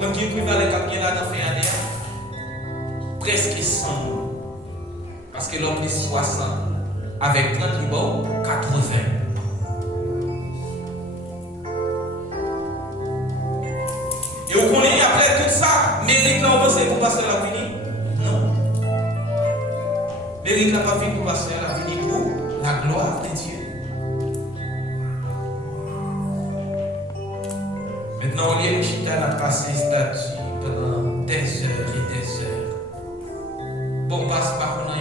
Comme Dieu priva les cap là dans fin année, presque 100. Parce que l'homme est 60 avec 30 libres, 80. Et vous connaissez après tout ça, mérite là on c'est pour passer la vie? Non. Mérite là pas fini pour passer la vie pour la gloire de Dieu. Maintenant on lit le chita a passé statue pendant des heures et des heures. Bon passe par contre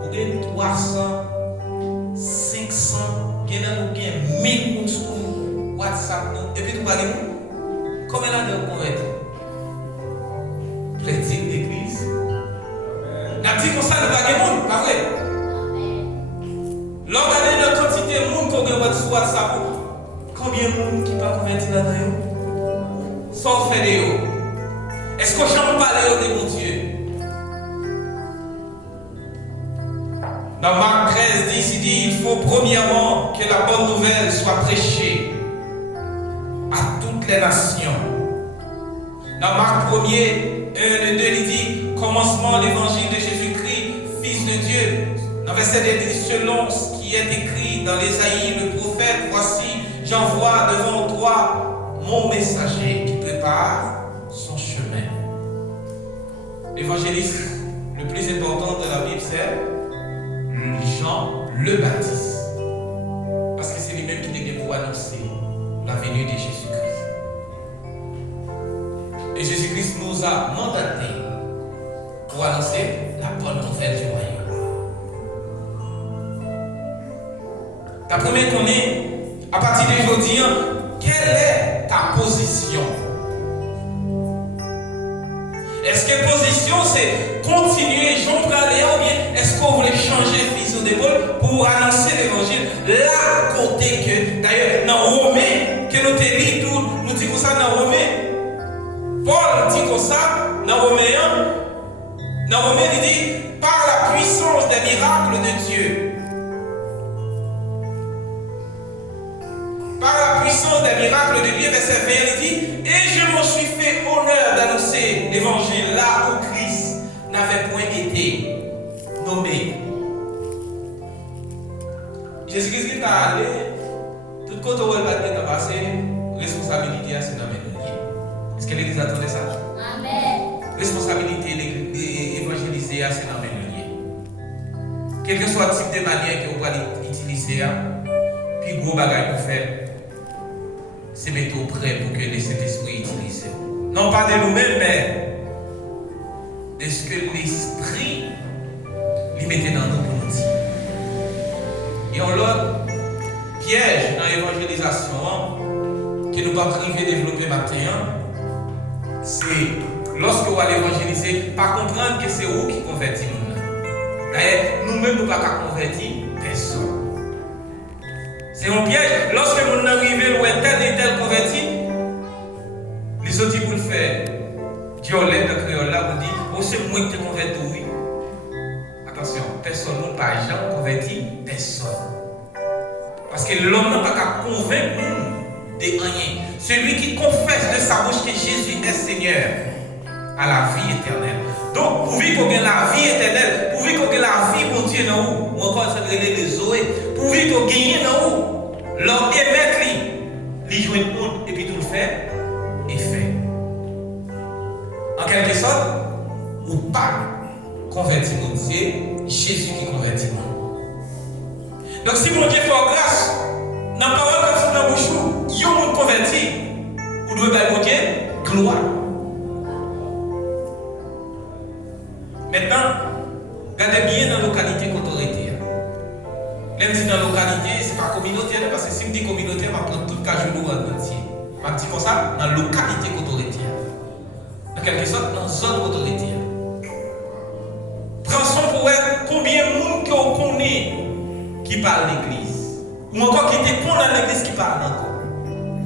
on gagne 300, 500, on gagne 1000 personnes sur WhatsApp et puis nous parlons. Combien d'années on convertit? Plaît-il l'église? N'a dit comme ça, ne pas de monde, pas vrai? L'organisation de quantité de monde qu'on a sur WhatsApp, combien de monde qui pas converti là-dedans? Sans faire des hauts. Est-ce que j'en parle de mon Dieu? Dans Marc 13, il dit il faut premièrement que la bonne nouvelle soit prêchée à toutes les nations. Dans Marc 1er, 1 et 2, il dit commencement l'évangile de Jésus-Christ, Fils de Dieu. Dans verset 2, il dit selon ce qui est écrit dans l'Ésaïe, le prophète, voici, j'envoie devant toi mon messager qui prépare son chemin. L'évangéliste le plus important de la Bible, c'est Jean le Baptiste. Parce que c'est lui-même qui devait pour annoncer la venue de Jésus-Christ. Et Jésus-Christ nous a mandaté pour annoncer la bonne nouvelle du royaume. Ta première qu'on est, à partir d'aujourd'hui, quelle est ta position? pour annoncer l'évangile. Là, côté que, d'ailleurs, dans Romains, que nous lisons, nous disons ça dans Romains. Paul dit comme ça, dans Romains, il dit, par la puissance des miracles de Dieu. Par la puissance des miracles de Dieu, verset 20, il dit, et je me suis fait honneur d'annoncer l'évangile là où Christ n'avait point été nommé. Jésus-Christ est allé, tout côté où il va être passé, responsabilité c'est dans mes mains. Est-ce que l'Église attendait ça? Amen. Responsabilité d'évangéliser c'est dans mes mains. Quel que soit le type de manière que vous allez utiliser, puis gros bagage pour faire, c'est mettre au prêt pour que les Saint-Esprit utilisent. Non pas de nous-mêmes, mais de ce que l'Esprit lui mettait dans nous pour nous dire. Et on l'autre piège dans l'évangélisation que nous ne pouvons pas développer maintenant, c'est lorsque vous allez évangéliser, pas comprendre que c'est vous qui convertit nous. D'ailleurs, nous-mêmes nous ne pouvons pas convertir personne. C'est un piège. Lorsque nous arrivons où tel et tel converti, les autres pour le faire. Diolette de créole là vous dit, oh c'est moi qui te convertis, oui. Attention, personne n'a pas jamais converti, personne. Parce que l'homme n'a pas qu'à convaincre de rien. Celui qui confesse de sa bouche que Jésus est Seigneur a la vie éternelle. Donc, pour vivre qu'on ait la vie éternelle, pour vivre qu'on ait la vie pour Dieu dans vous, ou encore se grêler les zoé, pour vivre qu'on gagne dans vous, l'homme émettre lui jouer le monde et puis tout le fait et fait. En quelque sorte, ou pas convertir mon Dieu, Jésus qui convertit mon. Donc, si mon Dieu fait grâce, dans la parole comme ça dans bouchou, il y a un converti, vous devez faire mon Dieu gloire. Maintenant, regardez bien dans la localité qu'autorité. Même si dans la localité, ce n'est pas communautaire, parce que si je dis communautaire, je vais prendre tout le cas de nous entier. Je dis comme ça, dans la localité qu'autorité. En quelque sorte, dans la zone d'autorité. Prenons pour être combien de monde qu'on connaît qui parle de l'église. Ou encore qui était dans l'église qui parle encore.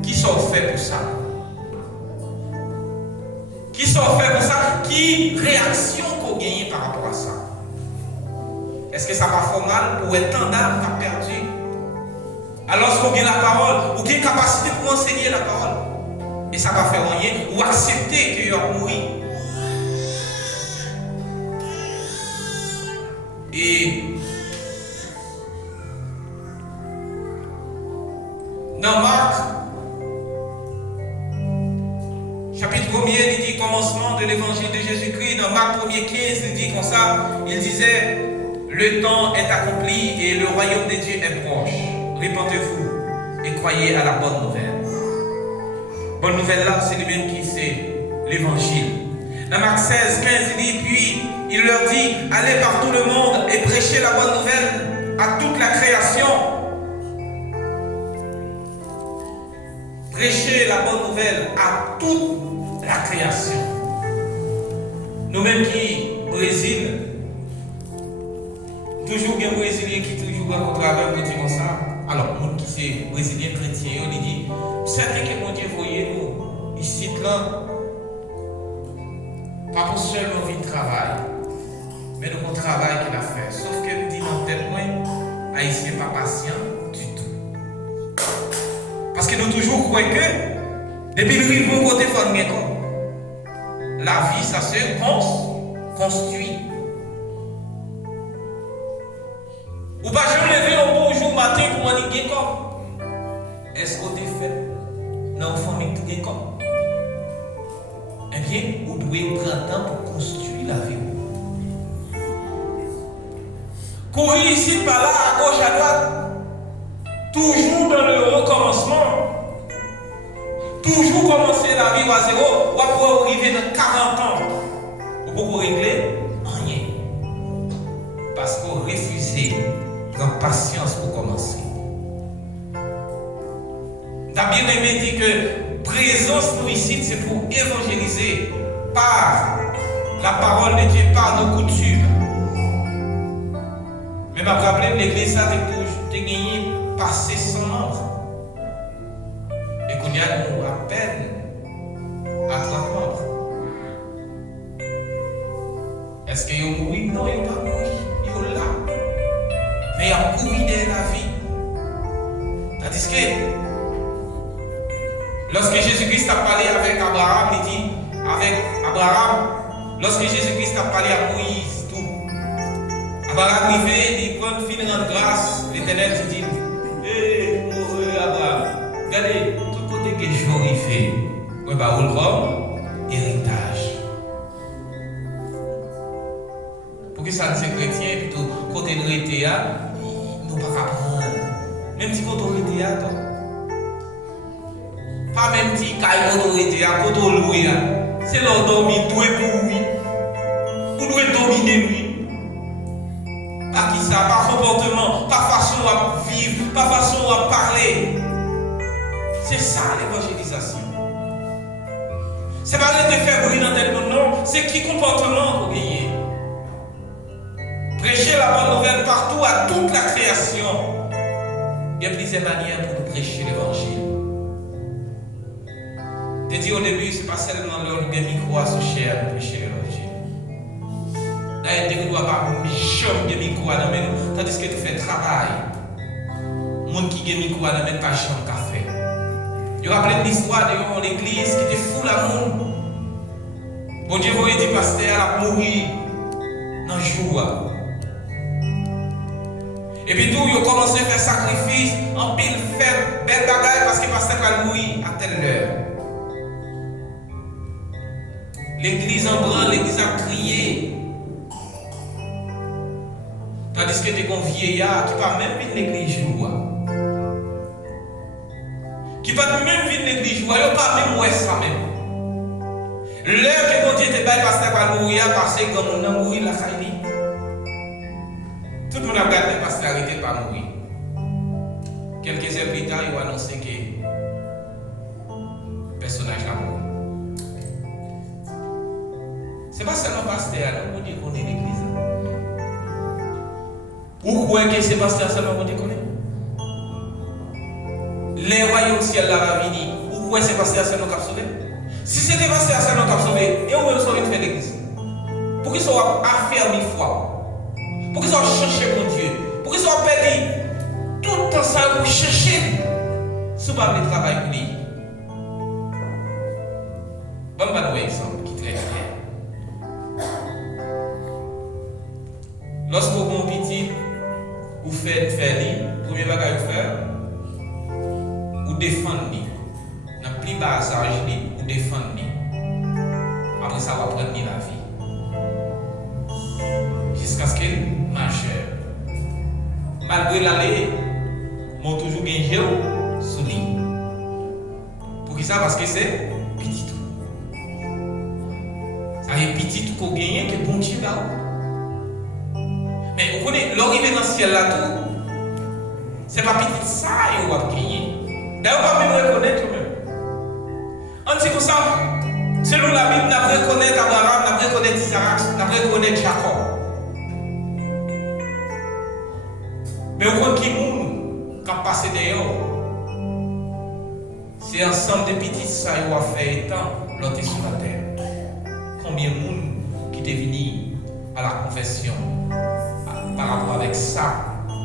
Qui sont faits pour ça? Qui sont faits pour ça? Qui réaction qu'on gagne par rapport à ça? Est-ce que ça va faire mal pour être tendance à perdu? Alors, si on gagne la parole, ou qu'il y a une capacité pour enseigner la parole, et ça va faire rien, ou accepter qu'il y a mourir. Et dans Marc, chapitre 1er, il dit commencement de l'évangile de Jésus-Christ. Dans Marc 1er 15, il dit comme ça, il disait, le temps est accompli et le royaume de Dieu est proche. Répandez-vous et croyez à la bonne nouvelle. Bonne nouvelle là, c'est lui-même qui c'est l'évangile. Dans Marc 16, 15, il dit, puis il leur dit, allez par tout le monde et prêchez la bonne nouvelle à toute la création. Prêchez la bonne nouvelle à toute la création. Nous-mêmes qui, Brésil, toujours il y a un Brésilien qui toujours rencontre avec nous, dit comme ça. Alors, nous qui sommes Brésiliens chrétiens, on dit, certains que mon Dieu voyait nous, ici, là, pas pour seulement vie de travail, mais de mon travail qu'il a fait. Sauf que nous disons dans tel point, Haïtien pas patient du tout. Parce que nous toujours croyons que, depuis le niveau côté famille, la vie, ça se construit. Ou pas je me lever un bon jour matin pour m'en dire comme. Est-ce qu'on est fait dans une famille qui est comme? Eh bien, vous devez prendre temps pour construire la vie. Courir ici, par là, à gauche, à droite, toujours dans le recommencement. Toujours commencer la vie à zéro, ou à pouvoir arriver dans 40 ans. Vous pouvez régler rien. Parce qu'on refuse. Prends patience pour commencer. T'as bien aimé dire que présence nous ici, c'est pour évangéliser par la parole de Dieu, par nos coutumes. Mais je me rappelle, l'église a gagné passé 100 membres. Et qu'on y a nous à peine à 30 membres. Est-ce qu'ils ont mouru? Non, ils n'ont pas mouru. Ils sont là. Mais ils ont couru dans la vie. Tandis que lorsque Jésus-Christ a parlé avec Abraham, il dit avec Abraham, lorsque Jésus-Christ a parlé à Moïse, tout. Abraham arrivé, il prend une fine rendre grâce, l'Éternel dit, Abraham, regardez, tout côté que je vais arriver, ouais, bah, on le héritage. Pour que ça ne soit chrétien, plutôt, côté de l'héritage, nous ne pouvons pas prendre. Même si côté de l'héritage, pas même si quand on est côté de l'héritage, c'est leur dormir, tout est pour lui. Vous devez dominer lui. Pas qui ça, pas comportement, pas façon à vivre, pas façon à parler. C'est ça l'évangélisation. C'est pas de faire briller dans tel non, c'est qui comportement vous gagnez. Prêcher la bonne nouvelle partout, à toute la création. Il y a plusieurs manières pour nous prêcher l'évangile. Je dis au début, ce n'est pas seulement l'homme des micros associés à prêcher l'évangile. D'ailleurs, tu ne dois pas méchant des micros à nous, tandis que tu fais travail. Les gens qui ont des micros à nous, pas chambre café. Je rappelle l'histoire de l'église qui était fou la monde. Bon Dieu, vous dit pasteur à mourir dans le jour. Et puis tout, ils ont commencé à faire sacrifice, en pile, faire belle bagaille parce que le pasteur va mourir à telle heure. L'église en branle, l'église a crié. Tandis que tu es un vieillard qui ne va même venir l'église jour. Qui ne va même venir l'église jour. Il ne va pas même voir ça même. L'heure que mon Dieu te baille parce que tu vas mourir, parce que comme on a mouru la caille. Tout le monde a regardé parce qu'il n'arrêtait pas de mourir. Quelques heures plus tard, il a annoncé que le personnage a mouru. Ce n'est pas seulement pasteur, on dit qu'on est l'église. Ou croyez que c'est pasteur seulement qu'on dit qu'on est? Les royaumes ciel là va venir. Ou croyez que c'est pasteur seulement qu'on a sauvé? Si c'était pasteur seulement qu'on a sauvé, et où même sauvé de faire l'église? Pour qu'ils soient affermis foi. Pour qu'ils soient cherchés pour Dieu. Pour qu'ils soient perdus. Tout le temps ça vous cherchez. Ce n'est pas le travail pour lui. Bon, un exemple qui est très clair. Lorsque vous avez un petit, vous faites faire lui, premier bagage vous faire, vous défendez. Dans le plus bas âge, vous défendez. Après ça, vous apprenez la vie. Jusqu'à ce qu'il majeur. Malgré l'aller, moi toujours gagné sous lui. Pour qui ça? Parce que c'est petit tout. Ça est petit tout qu'on gagne que bon Dieu là. Mais vous connaissez, l'arrivée dans le ciel là tout, c'est pas petit ça et vous avez gagné. D'ailleurs, vous pouvez même reconnaître vous-même. On dit comme ça, selon la Bible, on a reconnaître Abraham, on a reconnaître Isaac, on a reconnaître Jacob. Mais vous voyez qui monde quand passé dehors, c'est ensemble de petits ça qui a fait étant l'autre sur la terre. Combien de monde qui est venu à la confession par rapport avec ça,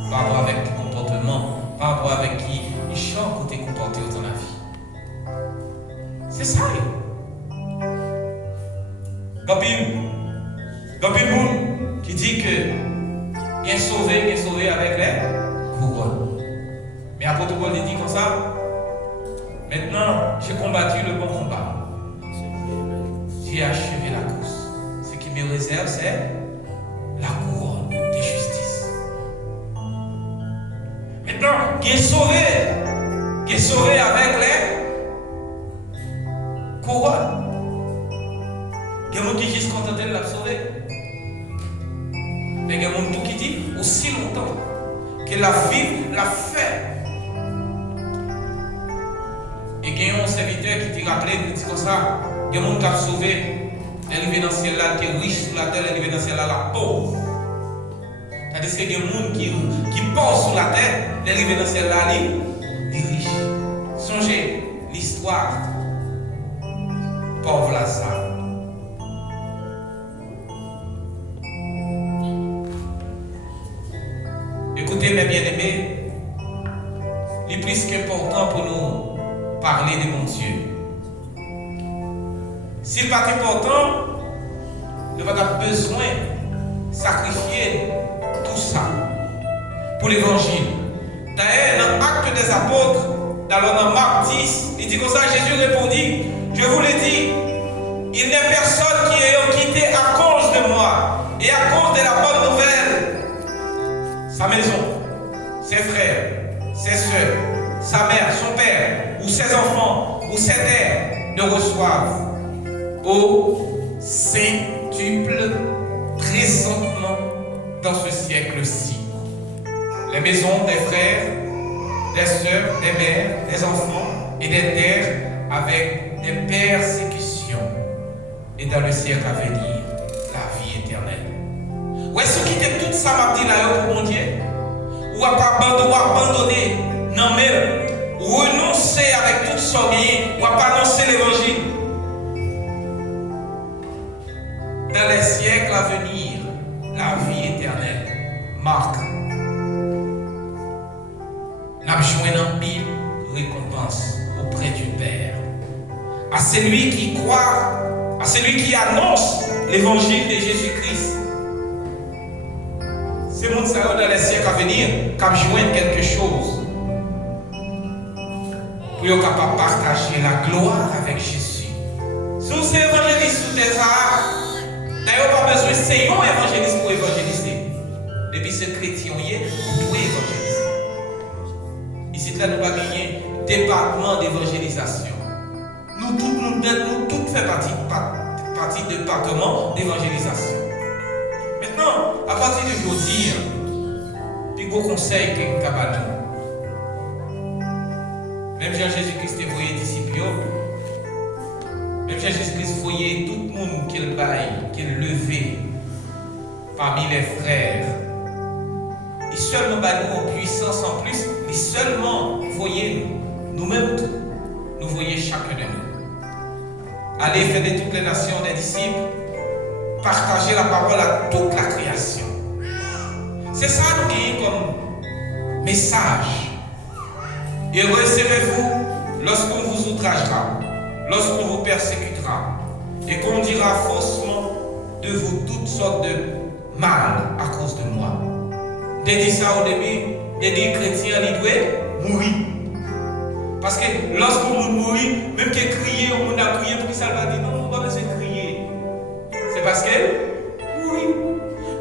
par rapport avec le comportement, par rapport avec qui il chante pour te comporter dans la vie. C'est ça. Gapil monde qui dit que il est sauvé avec les couronnes. Mais apôtre Paul dit comme ça. Maintenant, j'ai combattu le bon combat. J'ai achevé la course. Ce qui me réserve, c'est la couronne de justice. Maintenant, qui est sauvé avec les couronnes. Il y a des gens qui disent contentés de la sauver. Mais il y a des gens qui disent aussi longtemps que la vie l'a fait. Et il y a un serviteur qui t'a rappelé, qui dit comme ça, il y a des gens qui ont sauvé. L'élevé dans le ciel là, qui est riche sur la terre, l'élevé dans le ciel là, la pauvre. C'est-à-dire que il y a des gens qui passent sur la terre, les arrivés dans celle-là, les riches. Songez l'histoire. Pauvre Lazare. Écoutez, mes bien-aimés, il est plus qu'important pour nous parler de mon Dieu. S'il n'est pas important, nous avons besoin de sacrifier tout ça pour l'évangile. D'ailleurs, dans l'Acte des Apôtres, dans Marc 10, il dit comme ça, Jésus répondit, je vous le dis, il n'est personne qui ait quitté à cause de moi et à cause de la bonne nouvelle sa maison, ses frères, ses soeurs, sa mère, son père, ou ses enfants, ou ses terres, ne reçoivent au centuple présentement dans ce siècle-ci. Les maisons des frères, des sœurs, des mères, des enfants et des terres avec des persécutions. Et dans le siècle à venir, la vie éternelle. Ou est-ce qu'il quitte tout ça, m'a dit là pour mon Dieu? Ou abandonner, non mais renoncer avec toute son bien, ou à pas annoncer l'évangile. Dans les siècles à venir, la vie éternelle. Marc. N'a joué une pile récompense auprès du Père. À celui qui croit, à celui qui annonce l'évangile de Jésus-Christ. C'est mon salut dans les siècles à venir, qu'à joindre quelque chose. Pour être capable de partager la gloire avec Jésus. Si vous êtes évangéliste sous des arts, d'ailleurs, pas besoin de ser un évangéliste pour évangéliser. Depuis ce chrétien, vous pouvez évangéliser. Ici, là, nous n'avons pas gagné département d'évangélisation. Nous tous faisons partie du département d'évangélisation. Maintenant, à partir de aujourd'hui, puis gros conseil que nous avons. Même Jean-Jésus-Christ est voyé disciple. Même Jésus-Christ voyait tout le monde qu'il baille, qu'il levait parmi les frères. Il seulement baille nous en puissance en plus. Il seulement voyait nous-mêmes tout. Nous voyons chacun de nous. Allez faire de toutes les nations des disciples. Partager la parole à toute la création. C'est ça nous qui comme message. Et recevez-vous lorsqu'on vous outragera, lorsqu'on vous persécutera, et qu'on dira faussement de vous toutes sortes de mal à cause de moi. Dès dit ça au début, des chrétiens, ils doivent mourir. Parce que lorsqu'on mourit, même qu'il crier, on a crié pour que ça va dire non, on va pas se crier. C'est parce que oui.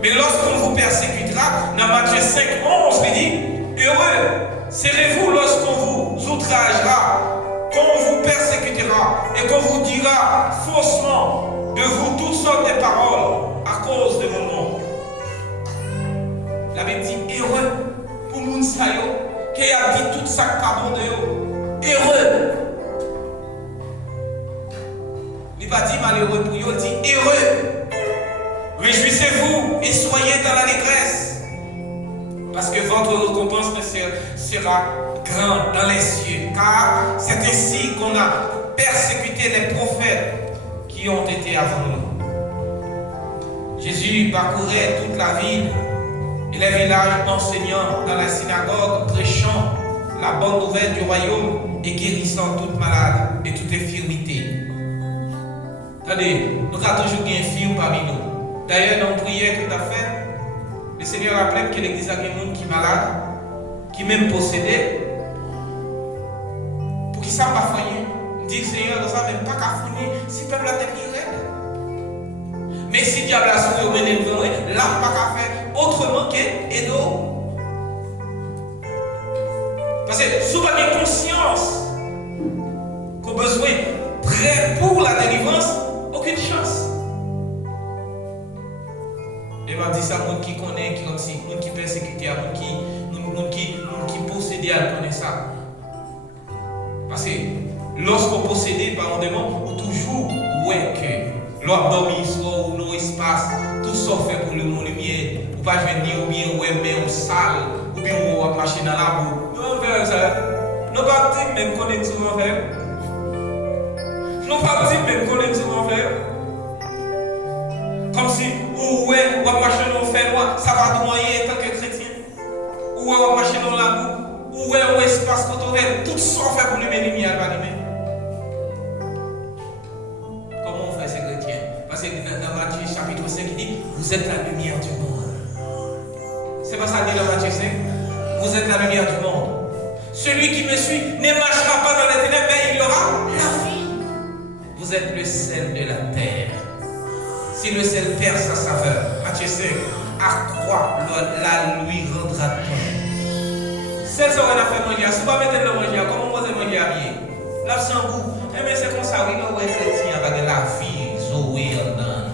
Mais lorsqu'on vous persécutera, dans Matthieu 5, 11, il dit, heureux serez-vous lorsqu'on vous outragera, qu'on vous persécutera et qu'on vous dira faussement de vous toutes sortes de paroles à cause de mon nom. La Bible dit heureux pour moun sayo qui a dit tout ça pardon de yo. Heureux. Il va dire malheureux pour yo, il dit heureux. Réjouissez-vous et soyez dans l'allégresse. Parce que votre récompense sera grande dans les cieux. Car c'est ainsi qu'on a persécuté les prophètes qui ont été avant nous. Jésus parcourait toute la ville et les villages enseignant dans la synagogue, prêchant la bonne nouvelle du royaume et guérissant toute malade et toute infirmité. Attendez, nous avons toujours un film parmi nous. D'ailleurs, dans la prière que tu as fait, le Seigneur rappelle que l'église a des gens qui sont malades, qui même possédés, pour qu'ils ne savent pas foyer. Dit le Seigneur, nous ne même pas qu'à foyer, si le peuple a des prières. Mais si le diable a souillé, là, pas qu'à faire autrement que d'eau. Parce que souvent, il y a conscience qu'on a besoin prêt pour la délivrance, aucune chance. Et va dire ça, monde qui connaît, qui aussi, monde qui persécute, monde qui possède, elle connaît ça. Parce que lorsqu'on possède, par exemple, on toujours ouais que l'abdomen soit ou l'espace, tout ça fait pour le monde lumière, pas venir ou bien ou aimer ou sale, ou bien ou marcher dans la boue. Non, frère, ça. Nous pas dire même qu'on est souvent frère. Nous pas dire même qu'on est souvent frère. Comme si, ou ouais, ou marcher dans le fer noir, ça va te moyen en tant que chrétien. Ou ouais, marcher dans la boue. Ou ouais, ou espace culturel, tout ça fait pour lui lumière, elle va lui. Comment on fait ces chrétiens? Parce que dans Matthieu chapitre 5, il dit, vous êtes la lumière du monde. C'est pas ça dit dans Matthieu 5? Vous êtes la lumière du monde. Celui qui me suit ne marchera pas dans les ténèbres, mais il aura la vie. Vous êtes le sel de la terre. Si le sel perd sa saveur, Matthieu 5, à quoi la lui rendra-t-on? Celle qui a fait manger, si vous ne mettez le manger, comment vous allez manger à bien? Là, c'est un goût. Mais c'est comme ça, oui, nous, les chrétiens, avec la vie, Zoé, en donne.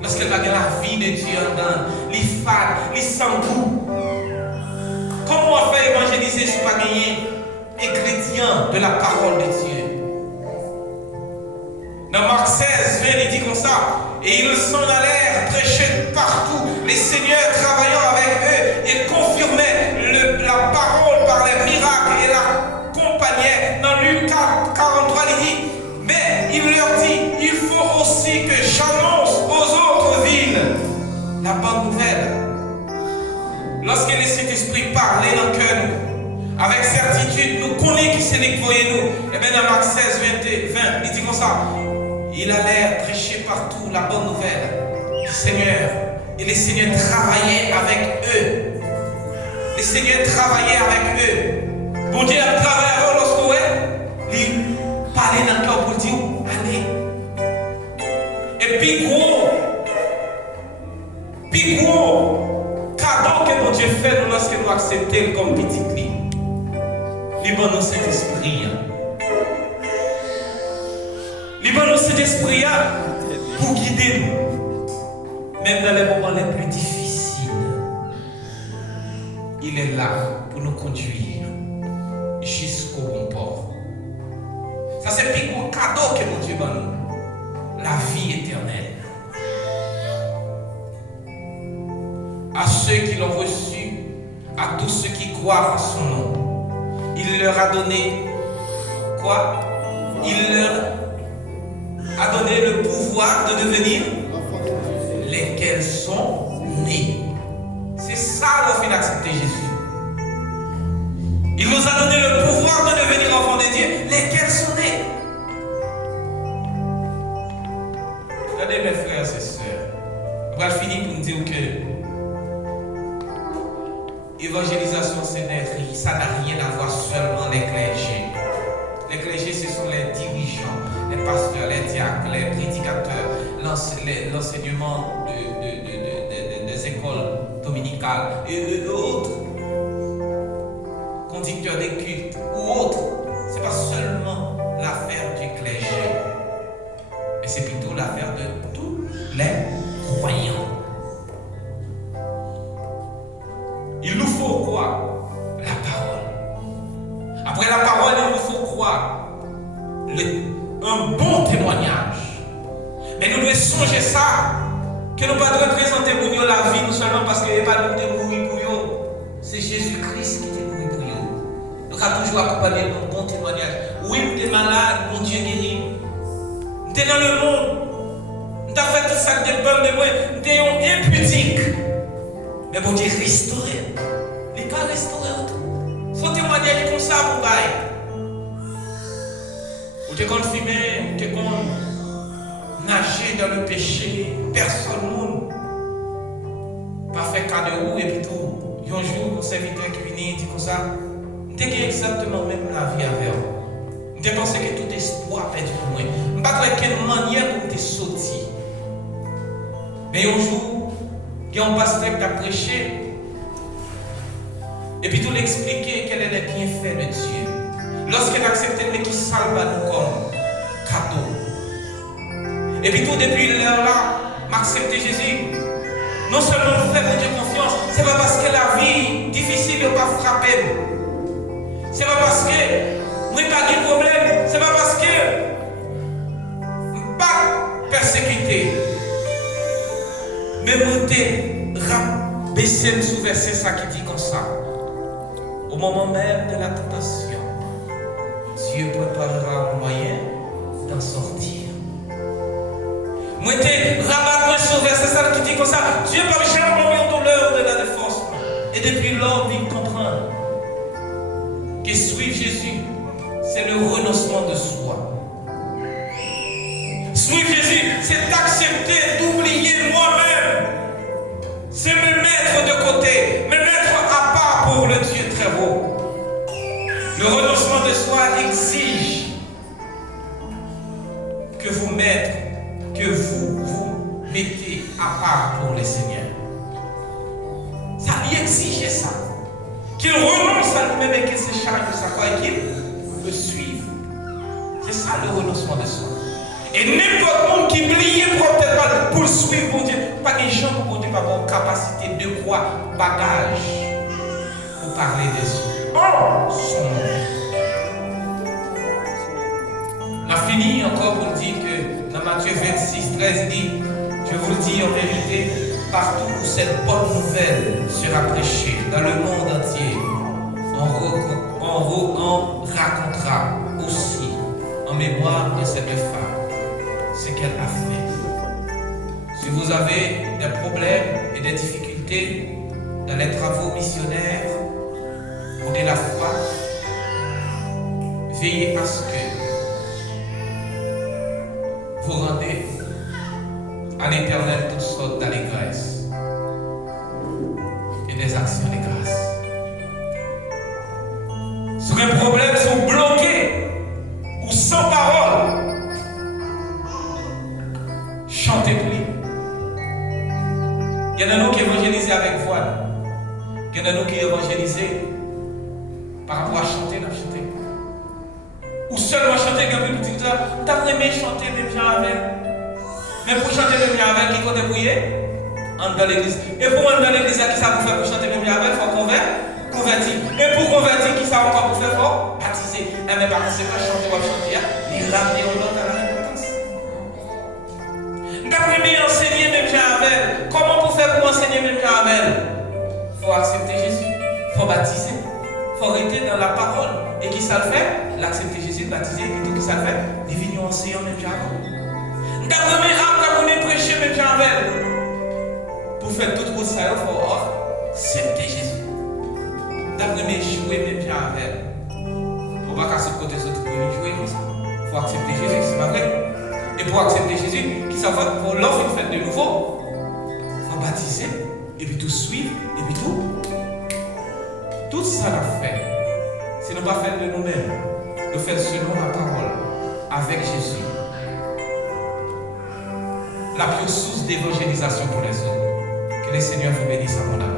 Lorsque la vie de Dieu en donne, les fades, les sans goût. Comment on fait évangéliser si pas gagner les chrétiens de la parole de Dieu? Dans Marc 16, 20, il dit comme ça. Et ils s'en allèrent prêcher partout, les seigneurs travaillant avec eux et confirmaient la parole par les miracles et l'accompagnaient. Dans Luc 43, il dit, mais il leur dit, il faut aussi que j'annonce aux autres villes la bonne nouvelle. Lorsque le Saint-Esprit parlait dans le cœur, avec certitude, nous connaissons qui c'est qui voyait nous. Et bien dans Marc 16, 20, il dit comme ça. Il allait prêcher partout la bonne nouvelle du Seigneur. Et les seigneurs travaillaient avec eux. Les seigneurs travaillaient avec eux. Bon Dieu a travaillé avec eux lorsque il parlait dans le cœur pour dire allez. Et puis gros cadeau que mon Dieu fait nous lorsque nous acceptons comme petit lit. Libre nous cet esprit. Libre nous cet esprit pour guider nous. Même dans les moments les plus difficiles. Il est là pour nous conduire jusqu'au bon port. Ça c'est le plus gros cadeau que mon Dieu donne nous. La vie éternelle. À ceux qui l'ont reçu, à tous ceux qui croient en son nom, il leur a donné quoi? Il leur a donné le pouvoir de devenir lesquels sont nés. C'est ça le fait d'accepter Jésus. Il nous a donné le pouvoir de devenir enfants de Dieu, lesquels sont nés. Regardez mes frères et sœurs, on va finir pour nous dire que l'évangélisation, ça n'a rien à voir seulement les clergés. Les clergés, ce sont les dirigeants, les pasteurs, les diacres, les prédicateurs, l'enseignement des écoles dominicales et autres, conducteurs des cultes ou autres. Ce n'est pas seulement l'affaire du clergé, mais c'est plutôt l'affaire de tous les croyants. Il nous faut quoi? La parole. Après la parole, il nous faut quoi? Un bon témoignage. Mais nous devons songer ça, que nous ne pas représenter pour nous la vie, non seulement parce qu'il n'y a pas de mourir pour nous. C'est Jésus-Christ qui est mort pour nous. Nous avons toujours accompagné d'un bon témoignage. Oui, nous sommes malades, mon Dieu guérit. Nous sommes dans le monde. Nous avons fait tout ça de bonnes de moi. Nous sommes impudiques. Mais bon Dieu restauré. Il n'est pas restauré. Son témoignage comme ça, vous baille. Vous te confirmez, vous te nager dans le péché, personne ne pas faire cas de vous et puis tout. Un jour, le serviteur qui vient dit comme ça, vous avez exactement même la vie avec vous. Vous pensez que tout espoir perdu pour moi. Je ne sais pas de quelle manière vous êtes sorti. Mais un jour, il y a un pasteur qui a prêché. Et puis tout l'expliquer quel est le bienfait de Dieu. Lorsqu'il a accepté mais qui salve nous comme cadeau. Et puis tout depuis l'heure-là, m'accepter Jésus. Non seulement faire Dieu confiance, c'est pas parce que la vie difficile ne va pas frapper. C'est pas parce que moi pas de problème. C'est pas parce que pas persécuté. Mais monter deuxième sous-verset, ça qui dit comme ça. Au moment même de la tentation, Dieu préparera un moyen d'en sortir. Moi, t'es rabat sur verset ça qui dit comme ça. Dieu par jamais en douleur de la défense. Et depuis lors, il comprend que suivre Jésus, c'est le renoncement de soi. Suivre Jésus, c'est accepter d'oublier moi-même. C'est me mettre de côté, me mettre à part pour le Dieu très haut. Le renoncement de soi exige que vous mettez à part pour le Seigneur. Ça lui exige ça. Qu'il renonce à lui-même et qu'il se charge de sa croix et qu'il le suive. C'est ça le renoncement de soi. Et n'importe monde qui plie peut-être pas pour le suivre, mon Dieu, pas des gens pour Dieu, pas avoir capacité de quoi, bagage, pour parler de Dieu. Oh, son nom. On a fini encore pour dire que dans Matthieu 26, 13, il dit, je vous le dis en vérité, partout où cette bonne nouvelle sera prêchée, dans le monde entier, on racontera aussi en mémoire de cette femme ce qu'elle a fait. Si vous avez des problèmes et des difficultés dans les travaux missionnaires ou de la foi, veillez à ce que vous rendez à l'Éternel toutes sortes d'allégresse et des actions de grâce. Sur un problème sont bloqués ou sans parole, chantez plus. Il y en a nous qui évangélisent avec voix. Il y en a nous qui évangélisent par rapport à chanter, n'a chanté. Ou seulement chanter comme une petite chose. T'as aimé chanter même gens avec. Mais pour chanter même gens avec, qui compte prier? Entre dans l'église. Et pour entrer dans l'église, qui ça vous fait pour chanter même gens avec? Il faut convertir. Et pour convertir, qui ça encore pour faire? Il faut baptiser. Et même par conséquent, chanter ou chanter, il ramener l'autre à la repentance. D'après moi, enseigner même gens avec. Comment pour faire pour enseigner même gens avec? Il faut accepter Jésus. Il faut baptiser. Il faut arrêter dans la parole. Et qui ça le fait? L'accepter Jésus, baptiser. Et tout qui ça le fait? Diviner enseignant même gens avec. D'après moi, après vous prêcher même gens avec. Pour faire toute votre ça, il faut accepter Jésus. D'après moi, jouer même gens avec. Il ne faut pas casser de côté ce truc pour jouer comme ça. Il faut accepter Jésus, c'est pas vrai. Et pour accepter Jésus, qui ça fait? Pour l'offre une fête de nouveau. Il faut baptiser. Et puis tout suivre. Et puis tout. Tout ça l'a fait. C'est ne pas faire de nous-mêmes. De faire selon la parole. Avec Jésus. La plus source d'évangélisation pour les autres. Que le Seigneur vous bénisse à mon âme.